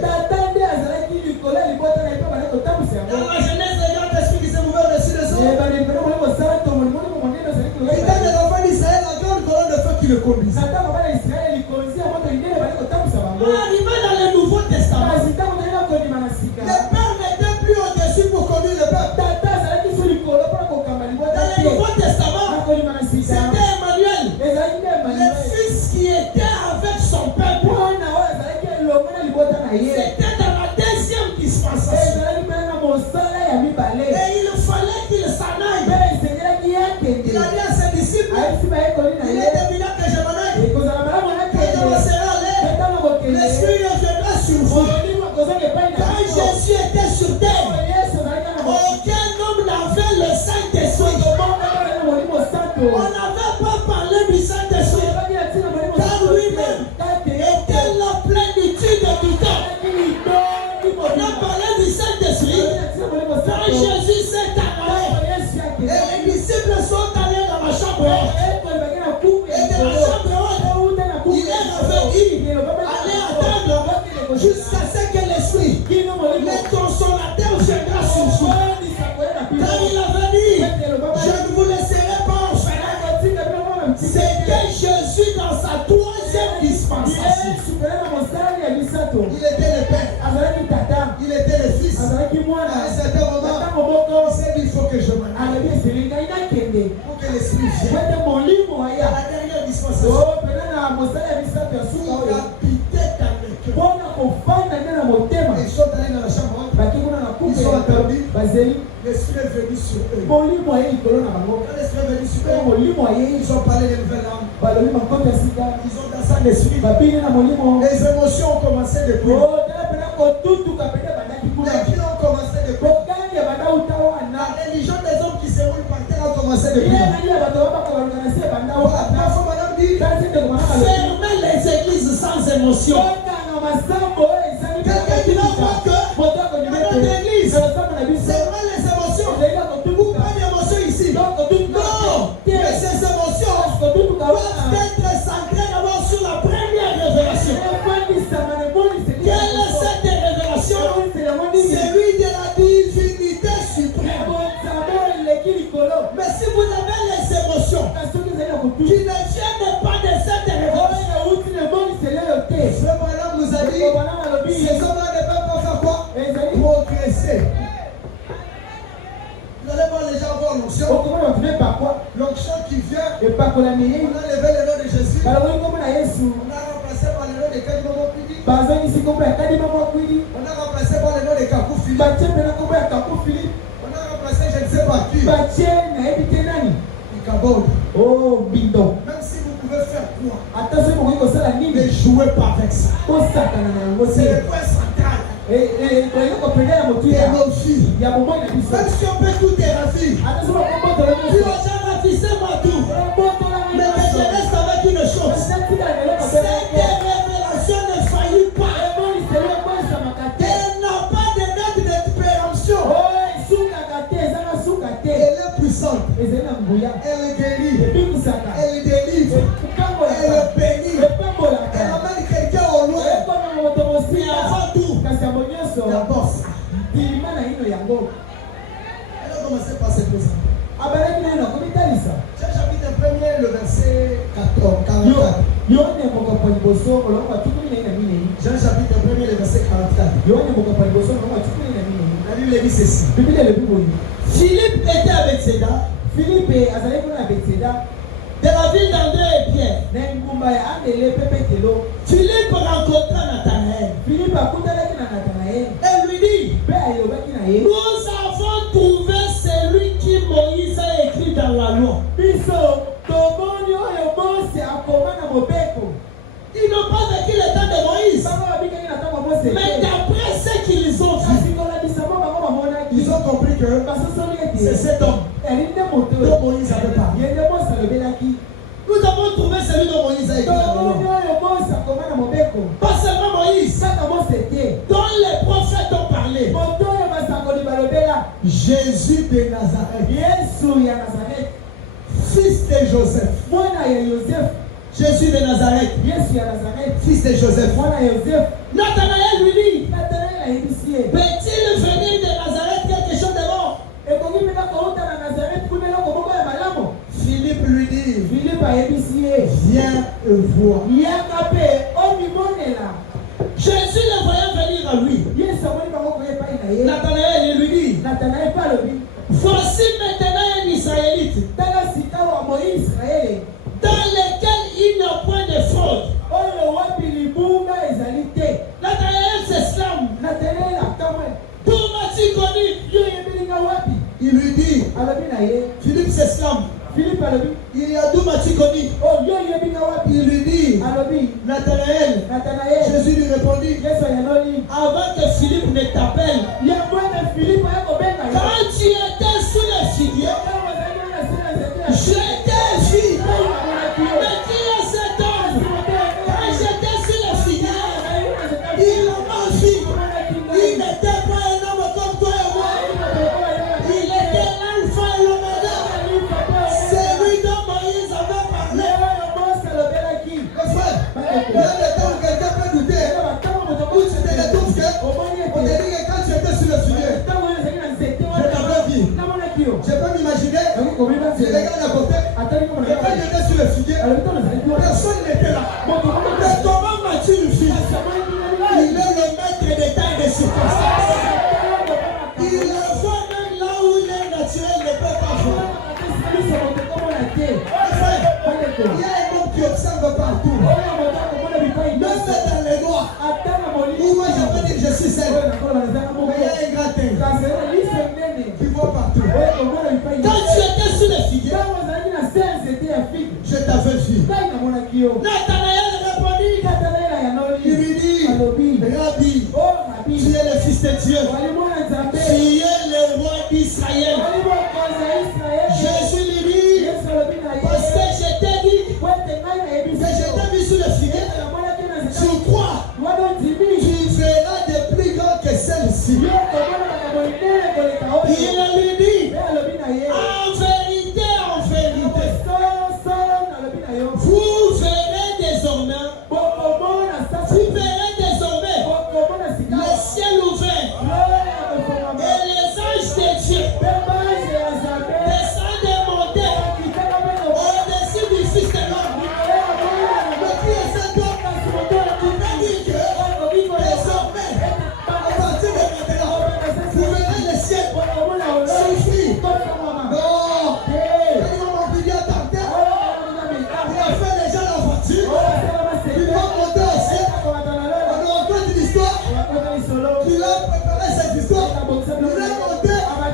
Dans la Genèse, le Saint-Esprit qui s'est mouvait au-dessus des eaux. Et quand les enfants d'Israël, la grande colonne de feu qui le conduisait. Arrivé dans le Nouveau Testament, le Père n'était plus au-dessus pour conduire le peuple. Dans le Nouveau Testament, c'était Emmanuel, le Fils qui était avec son peuple. C'était dans la deuxième dispensation. Et il fallait qu'il s'en aille. Il a dit à ses disciples, il est évident que je m'en aille. Quand je me serai allé, l'Esprit reviendra sur vous. Quand Jésus était sur terre, aucun homme n'avait le Saint-Esprit. On n'avait pas parlé du Saint-Esprit, car lui-même était la plénitude du temps. On a parlé du Saint-Esprit quand Jésus s'est allé et les disciples sont allés dans la chambre haute. Et de la chambre haute, il leur avait dit, allez attendre jusqu'à ce que l'Esprit, le consolateur, viendra sur vous. Car il avait dit, je ne vous laisserai pas orphelin. C'était Jésus dans sa troisième dispensation. Il était le Père, il était le Fils. À un certain moment, il s'est dit, il faut que je m'en aille. Pour que l'Esprit vienne. À la dernière dispensation, il habitait dans le cœur. Ils sont allés dans la chambre haute. Ils sont attendus. L'Esprit est venu sur eux. Quand l'Esprit est venu sur eux, ils ont parlé de nouvelles langues. Ils ont dansé l'Esprit. Les émotions ont commencé de pleurer. Les cris ont commencé de pleurer. La religion des hommes qui se roulent par terre a commencé de pleurer. Parfois, madame dit, fermez les églises sans émotion. Quelqu'un qui va voir que dans notre église, fermez les émotions. Vous pas d'émotion ici. Non, mais ces émotions doivent être centrées d'abord sur la première révélation. Quelle est cette révélation? Celui de la divinité suprême. Mais si vous avez les émotions qui ne viennent pas de cette révélation, frère Branham nous a dit, ces hommes-là ne peuvent pas faire quoi? Progresser. Vous allez voir les gens avoir l'onction. L'onction qui vient, on a levé le nom de Jésus. On a remplacé par le nom de Kadimamo Kwidi. On a remplacé par le nom de Kakou Philippe. On a remplacé je ne sais pas qui. Ikabod. Même si vous pouvez faire quoi? Ne jouez pas avec avec ça. C'est le point central. Et nos filles. Même si on peut tout érafir. Tu vas jamais tisser ma tour. Mais je reste avec une chose. Cette révélation ne faillit pas. Elle n'a pas de date de péremption. Elle est puissante. Elle guérit. Elle délivre. Elle bénit. Elle amène quelqu'un au loin. Mais avant tout, d'abord ça. Elle a commencé par cette chose. Jean chapitre 1er, le verset 44. Jean chapitre 1er, le verset 44. La Bible dit ceci. Philippe était avec Séda. De la ville d'André et Pierre. Philippe rencontra Nathanaël. Et lui dit, nous avons trouvé celui qui Moïse a écrit dans la loi. Ils n'ont pas vécu le temps de Moïse. Mais d'après ce qu'ils ont vu, ils ont compris que c'est cet homme dont Moïse avait parlé. Nous avons trouvé celui dont Moïse a écrit dans la loi. Pas seulement Moïse, dont les prophètes ont parlé. Jésus de Nazareth, fils de Joseph. Jésus de Nazareth, fils de Joseph. Nathanaël lui dit, peut-il venir de Nazareth quelque chose de bon? Philippe lui dit, viens voir. Jésus le voyant venir à lui. Nathanaël lui dit, voici maintenant un Israélite dans lequel il n'y a point de fraude. Nathanaël s'exclame, d'où m'as-tu connu? Il lui dit, Philippe s'exclame, il y a d'où m'as-tu connu? Il lui dit, Nathanaël. Jésus lui répondit, avant que Philippe ne t'appelle, quand tu étais sous le figuier, j'étais fille. Mais qui est cet homme? Quand j'étais sous le figuier, il m'a vu. Il n'était pas un homme comme toi et moi. Il était l'alpha et l'oméga. C'est lui dont Moïse avait parlé. Mes frères, il y a des temps où quelqu'un peut douter. Où tu te retrouves que on te dit que quand tu étais sur le figuier, je t'avais vu. Je peux m'imaginer, je regarde à côté, et quand j'étais sur le figuier, personne n'était là. Mais comment m'as-tu vu? Il est le maître des temps et des circonstances. Il le voit même là où il est naturel ne peut pas voir. Il y a un homme qui observe partout. Même dans les doigts. Où moi je peux dire que je suis seul. Mais il y a un grand thème qui voit partout. Quand tu étais sous les figuiers, je t'avais vu. Nathanaël répondit. Il lui dit, Rabbi, tu es le fils de Dieu. Tu es le roi d'Israël. Jésus lui dit, parce que je t'ai dit que je t'ai mis sous le figuier, tu crois, tu verras de plus grands que celle-ci. Il lui dit, en vérité, vous verrez désormais, le ciel ouvert et les anges de Dieu descendent et montent au-dessus du Fils de l'homme. Mais qui est cet homme qui peut dire que désormais, à partir de maintenant, vous verrez le ciel s'ouvrir? Non! Quand on peut dire tenter, il a fait déjà la voiture, il va monter au ciel. On raconte une histoire, il a préparé cette histoire, il est monté,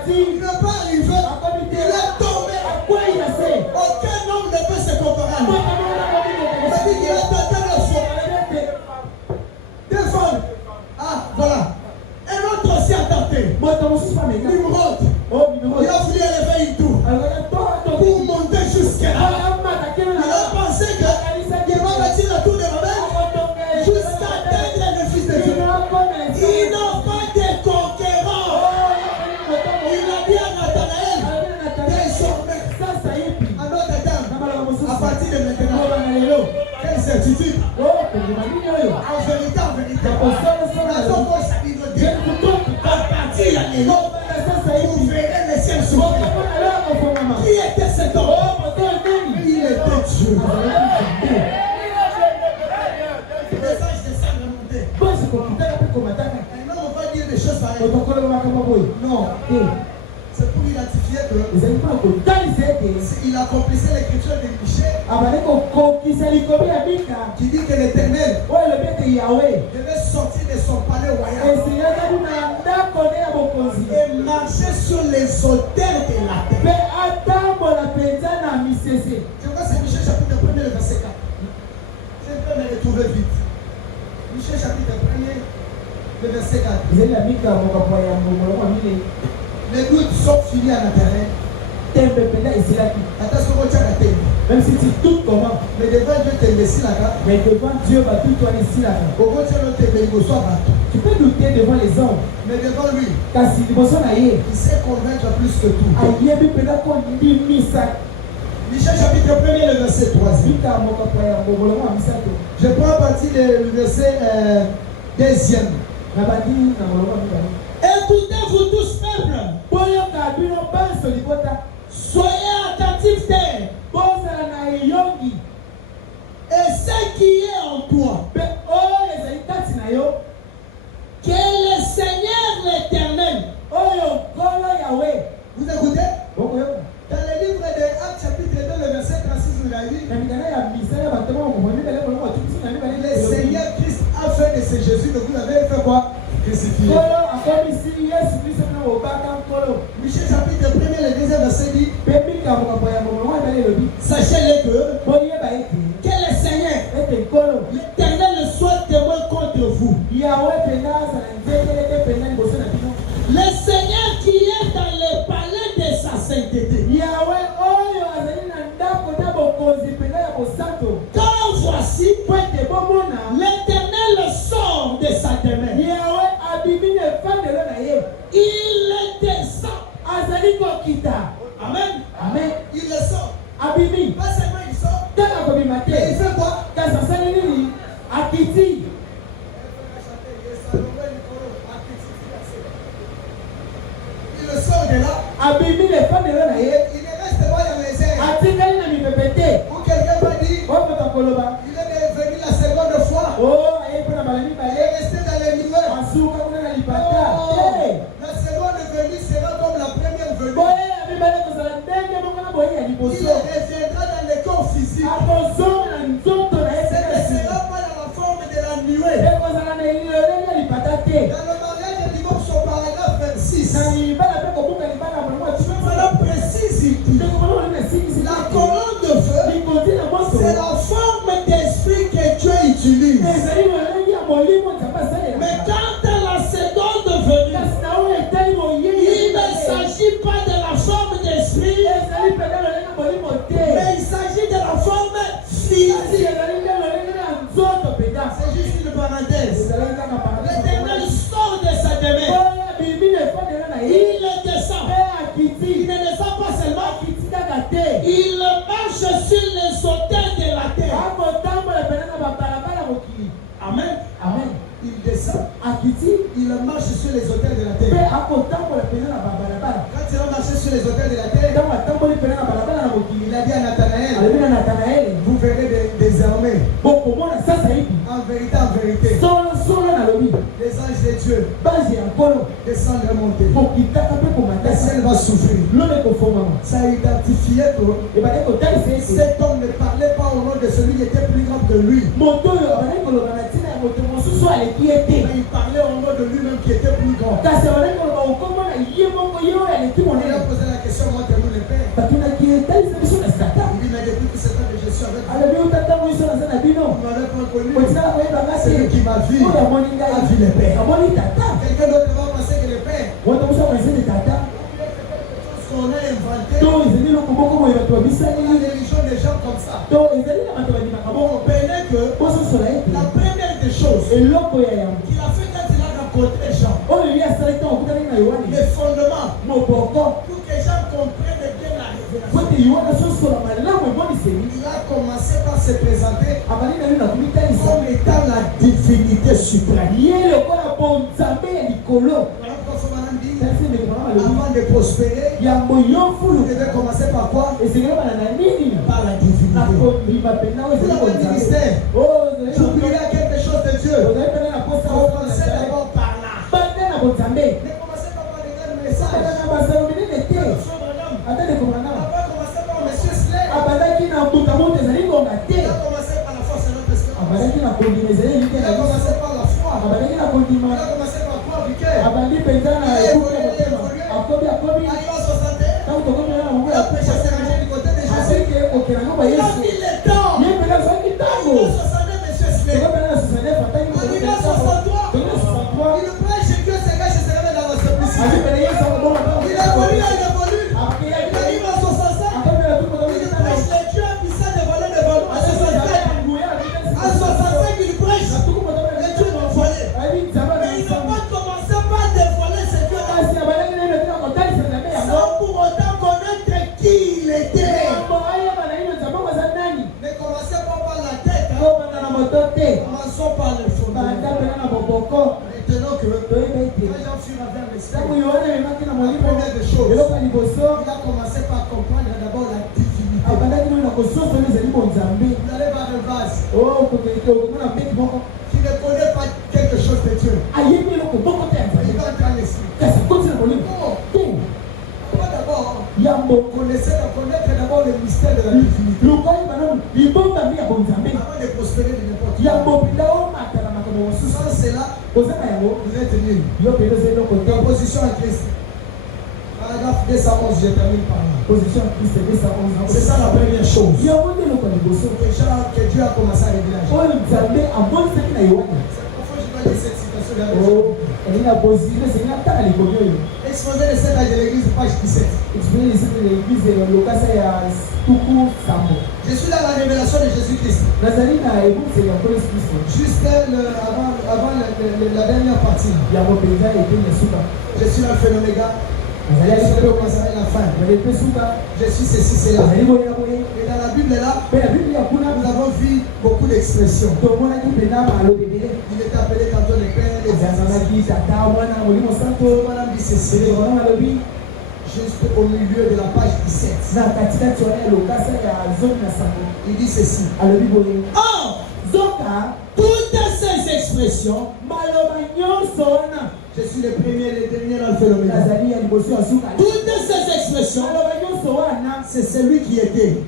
il n'est pas arrivé, il est tombé. Aucun homme ne peut se comparer à lui. Il a dit qu'il a tenté le fond. En vérité, vous verrez les ciels s'ouvrir. Qui était cet homme? Il était Dieu. Les anges descendent remonter. Maintenant, on va dire des choses pareilles. Non. C'est pour identifier que il accomplissait l'écriture de Michel qui dit que l'Éternel devait sortir de son palais royal et marcher sur les autels de la terre. Je crois que c'est Michel chapitre 1 le verset 4. Je vais me retrouver vite. Michel chapitre 1 le verset 4. Les doutes sont finis à l'intérieur. Même si tu doutes comment, mais devant Dieu, tu es ici là-bas. mais devant Dieu, va tout toi ici là. Tu peux douter devant les hommes, mais devant lui, car si il sait convaincre plus que tout. Michel chapitre 1 le verset 3. Je prends à partir du verset 2. Écoutez-vous tous, peuple. Soyez attentifs, terre. Et ce qui est en toi, que le Seigneur l'Éternel. Vous écoutez? Dans le livre de Actes chapitre 2, le verset 36, vous l'avez dit. Le Seigneur Christ a fait de ce Jésus que vous avez fait quoi? Crucifié. Michel chapitre 1, le 2 verset dit. Sachez-le que le Seigneur, l'Éternel soit témoin contre vous. Le Seigneur qui est dans le palais de sa sainteté. Car voici, l'Éternel sort de sa demeure. Il descend. Amen. Amen. Il le sort. Abimi. Pas seulement il sort. Mais il fait quoi? Il le sort de là. Abimi les femmes de l'un. Il ne reste pas dans les airs. Ou quelqu'un va dire, il est venu la seconde fois. Il est resté dans les nuages. La seconde venue sera comme la première venue. Il reviendra dans le corps physique. Ce ne sera pas dans la forme de la nuée. Dans le mariage de divorce au paragraphe 26. Voilà précise ici. La colonne de feu, c'est la forme d'esprit que Dieu utilise. Mais quand la seconde venue, il ne s'agit pas de la forme d'esprit, mais il s'agit de la forme physique. C'est juste une parenthèse. L'Éternel sort de sa demeure. Il descend. Il ne descend pas seulement. Il marche sur les autels de la terre. Amen. Amen. Il descend. Il marche sur les autels de la terre. Quand il a marché sur les autels de la terre, il a dit à Nathanaël, vous verrez désormais, en vérité, les anges de Dieu descendent et remonter. Le ciel va souffrir. Ça a identifié que cet homme ne parlait pas au nom de celui qui était plus grand que lui. Mais il parlait au nom de lui-même qui était plus grand. Il a posé la question, montrez-nous le Père. Il dit, mais depuis que c'est temps que je suis avec vous, vous m'avez pas connu. C'est lui qui m'a vu, a vu le Père. Quelqu'un d'autre va penser que le Père, qu'on a inventé, la religion des gens comme ça. Comprenez que la première des choses qu'il a fait quand il a rencontré Jean, le fondement, pour que Jean comprenne bien la révélation, il a commencé par se présenter comme étant la divinité. suprême. Avant de prospérer, vous devez commencer par quoi? Par la divinité. Vous avez un ministère. Vous voulez quelque chose de Dieu. Commencez d'abord par là. Ne commencez pas par les grands messages. On va commencer par Monsieur Slay. On va commencer par la force de notre esprit. On va commencer par la foi. On va commencer par quoi du cœur. Il a commencé par comprendre d'abord la divinité. Vous allez voir le vase qui ne connaît pas quelque chose de Dieu. Il va entrer en esprit. Connaissez d'abord le mystère de la divinité. Avant de prospérer de n'importe quoi. Sans cela, vous êtes nuls. L'opposition à Christ. Paragraphe 211, je termine par là. Position Christ 211. C'est ça la première chose. Que Dieu a commencé à révéler. C'est pourquoi je dois lire cette citation là. Exposé les 7 âges de l'église, page 17. Je suis dans la révélation de Jésus-Christ. Juste avant la dernière partie. Je suis l'alpha et l'oméga. Je suis le commencement et la fin. Je suis ceci, cela. Et dans la Bible là, nous avons vu beaucoup d'expressions. Il est appelé tantôt le Père, les juste au milieu de la page 17. Il dit ceci. Or, toutes ces expressions, je suis le premier et le dernier alpha et l'oméga. toutes ces expressions, C'est celui qui était,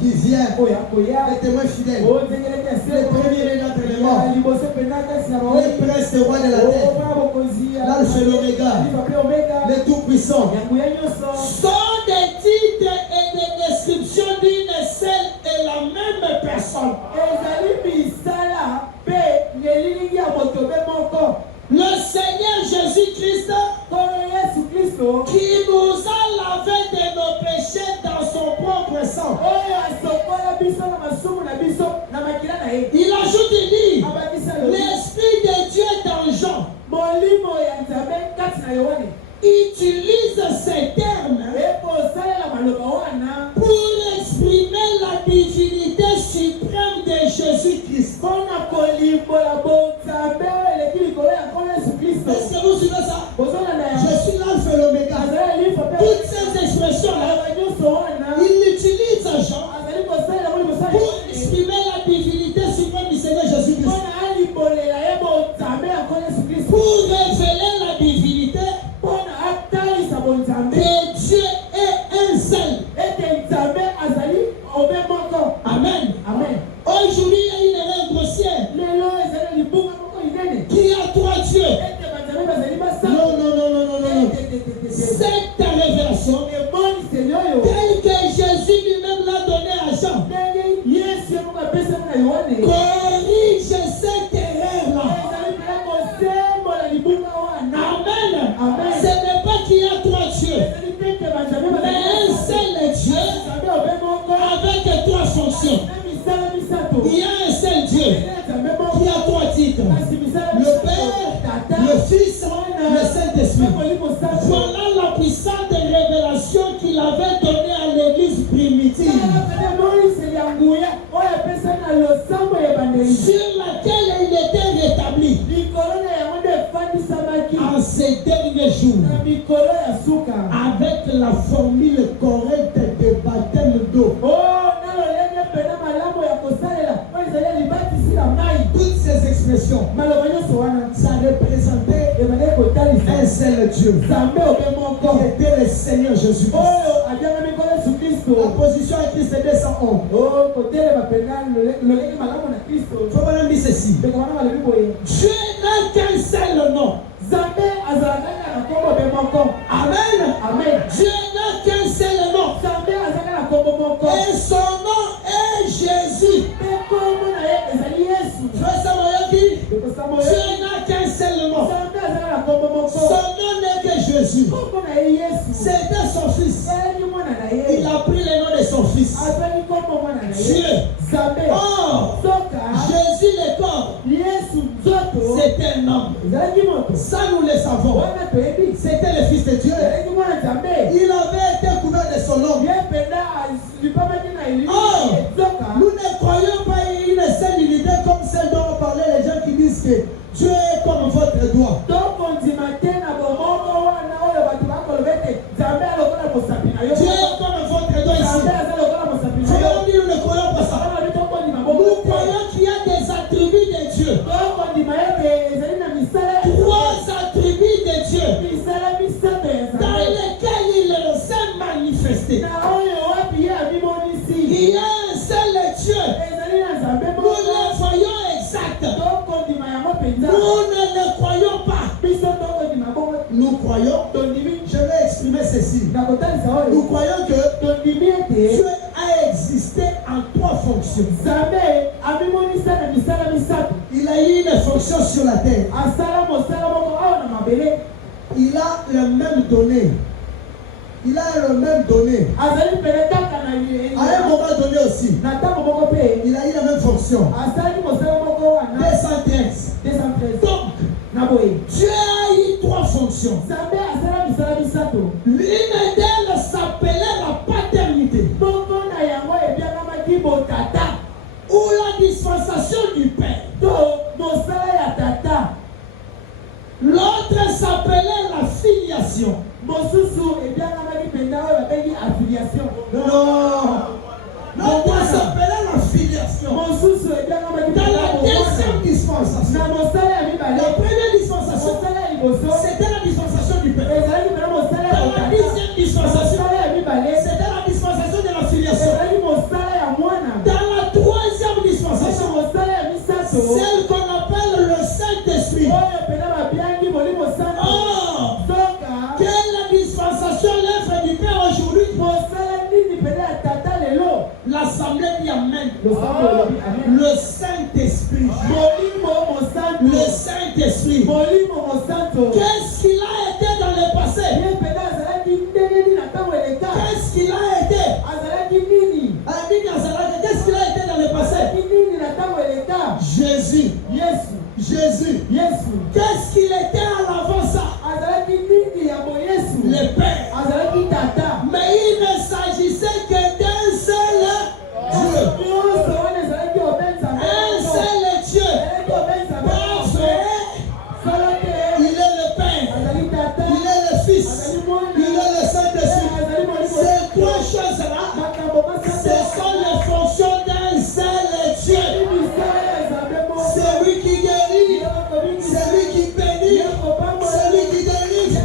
qui vient, le témoin fidèle, le premier d'entre les morts, le prince des rois de la terre, l'alpha et l'oméga, le tout-puissant, sont des titres et des descriptions d'une seule et la même personne. Le Seigneur Jésus-Christ, qui nous a lavé de nos péchés dans son propre sang. Il ajoute, il dit, l'Esprit de Dieu dans Jean utilise ces termes pour exprimer la divinité suprême de Jésus-Christ. Est-ce que vous suivez ça? Je suis l'alpha et l'oméga. Toutes ces expressions-là, il utilise Jean pour exprimer la divinité suprême du Seigneur Jésus-Christ. Pour révéler la divinité que Dieu est un seul. Amen. Aujourd'hui, il y a une erreur grossière qui a trois dieux. Non. Cette révélation, telle que Jésus lui-même l'a donnée à Jean, corrige cette erreur-là. Amen. Ce n'est pas qu'il y a trois dieux, mais un seul Dieu avec trois fonctions. Il y a un seul Dieu qui a trois titres: le Père, le Fils, le Saint-Esprit. Voilà la puissante révélation qu'il avait donnée à l'église primitive, sur laquelle il était ces derniers jours, avec la formule correcte de baptême d'eau, toutes ces expressions, ça représentait un seul Dieu, qui était le Seigneur Jésus-Christ. La position à Christ est 211. Il faut voir ceci. Dieu n'a qu'un seul nom. Amen. Amen. Dieu n'a qu'un seul nom. Et son nom est Jésus. Frère Samoyoki, Dieu n'a qu'un seul nom. Son nom n'est que Jésus. C'était son fils. Il a pris le nom de son fils. Dieu. Oh, Jésus le corps. C'était un homme. Ça nous le savons. C'était le fils de Dieu. Il avait été couvert de son nom. Oh, nous ne croyons pas une seule unité comme celle dont on parlait les gens qui disent que Dieu est comme votre doigt. Dieu est comme votre doigt ici. Nous ne croyons pas ça. Nous croyons qu'il y a des attributs de Dieu. Trois attributs de Dieu dans lesquels il s'est manifesté. Il y a un seul Dieu. Nous le voyons exact. Nous ne le croyons pas. Nous croyons, je vais exprimer ceci. Nous croyons que Dieu a existé en trois fonctions. Il a eu une fonction sur la terre. Il a le même donné. Il a le même donné. À un moment donné aussi, il a eu la même fonction. 213. Donc, Dieu a eu trois fonctions. L'une d'elles s'appelait la paternité, ou la dispensation du Père. L'autre s'appelait la filiation. L'autre s'appelait la filiation. Dans la deuxième dispensation, la première dispensation, c'était la dispensation du Père. Dans la deuxième dispensation, c'était la dispensation de la filiation. Dans la troisième dispensation, celle qu'on appelle le Saint-Esprit. Oh, quelle dispensation l'œuvre du Père aujourd'hui? L'assemblée dit Amen. Le Saint-Esprit. Le Saint-Esprit. Qu'est-ce qu'il a été dans le passé? Qu'est-ce qu'il a été? Qu'est-ce qu'il a été dans le passé? Jésus. Jésus. Qu'est-ce qu'il était à l'avant ça? Le Père. Mais il ne s'agissait que d'un seul Dieu. Un seul Dieu. Parfait. Il est le Père. Il est le Fils. Il est le Saint-Esprit. Ces trois choses-là, ce sont les fonctions d'un seul Dieu. C'est lui qui guérit. C'est lui qui bénit. C'est lui qui délivre.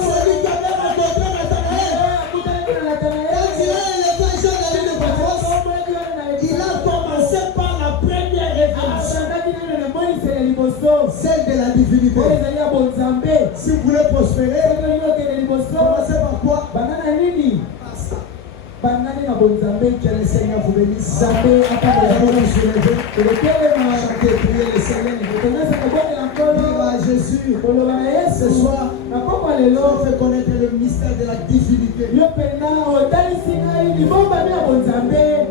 C'est lui qui avait rencontré Nathanaël. Quand il a élevé Jean de l'île de Patmos, il a commencé par la première révélation, celle de la divinité. Si vous voulez prospérer, commencez par quoi? Que le Seigneur vous bénisse. Nous allons nous soulever. Chanter, prier le Seigneur. Vive à Jésus. Ce soir, on fait connaître le mystère de la divinité.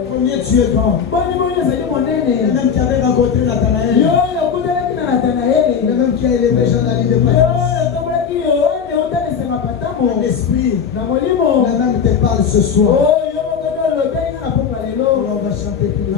Combien tu es grand. Le même qui avait rencontré Nathanaël. Le même qui a élevé Jean de l'île de Patmos. Mon esprit, le même te parle ce soir. On va chanter plus.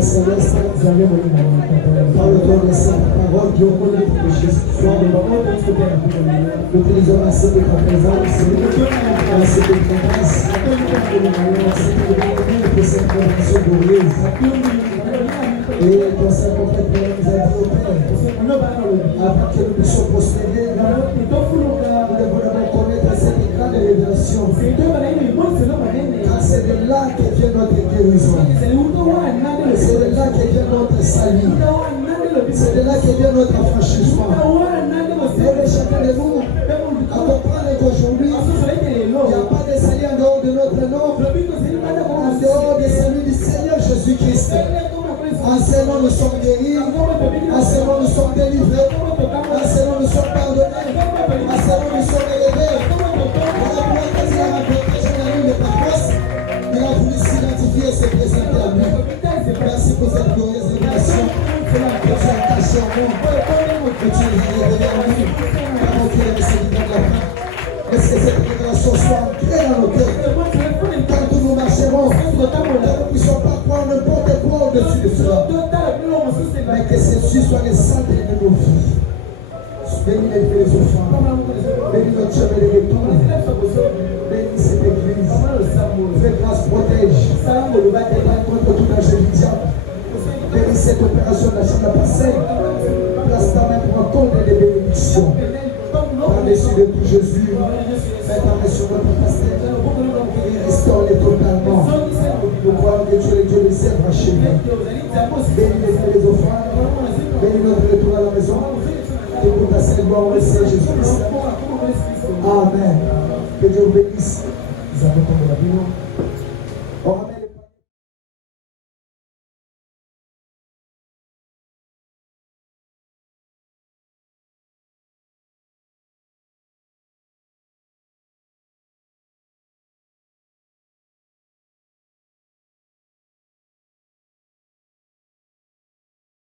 Père Céleste, par le don de cette parole qui au nom de Jésus, nous te disons merci de ta présence, merci de ta grâce, merci de cette convention glorieuse. Et ton Saint-Prophète nous a dit au Père, afin que nous puissions prospérer, nous devons connaître cette grande révélation. Car c'est de là que vient notre guérison. C'est de là que vient notre salut. C'est de là que vient notre affranchissement. Et chacun de nous à comprendre qu'aujourd'hui, il n'y a pas de salut en dehors de notre nom, en dehors du salut du Seigneur Jésus-Christ. En ce nom, nous sommes guéris. En ce nom, nous sommes délivrés. En ce nom, nous sommes pardonnés. En ce nom, nous sommes élevés. Voilà pourquoi quand il a rencontré Jésus de Patmos, il a voulu s'identifier et se présenter à lui. Merci pour cette glorieuse révélation que tu as cachée en nous, que tu nous as révélée en nous. Avant qu'il ait décidé de la fin. Laisse que cette révélation soit ancrée dans nos cœurs. Quand nous marcherons, que nous ne puissions pas prendre n'importe quoi au-dessus de cela. Mais que ceci soit le centre de nos vies. Bénis les offrandes. Bénis notre chemin de retour. Bénis cette église. Fais grâce, protège. Contre tout danger du diable. Bénis cette opération d'achat de passé. Place ta main pour un compte des bénédictions. Par-dessus de tout Jésus. Mets ta main sur notre pasteur. Et restaure-les totalement. Nous croyons que tu es le Dieu des œuvres achevées. Bénis les offrandes. Bénis notre retour à la maison. Et pour ta sainte gloire, au Seigneur Jésus-Christ. Amen. Que Dieu vous bénisse. Nous avons tombé la vie.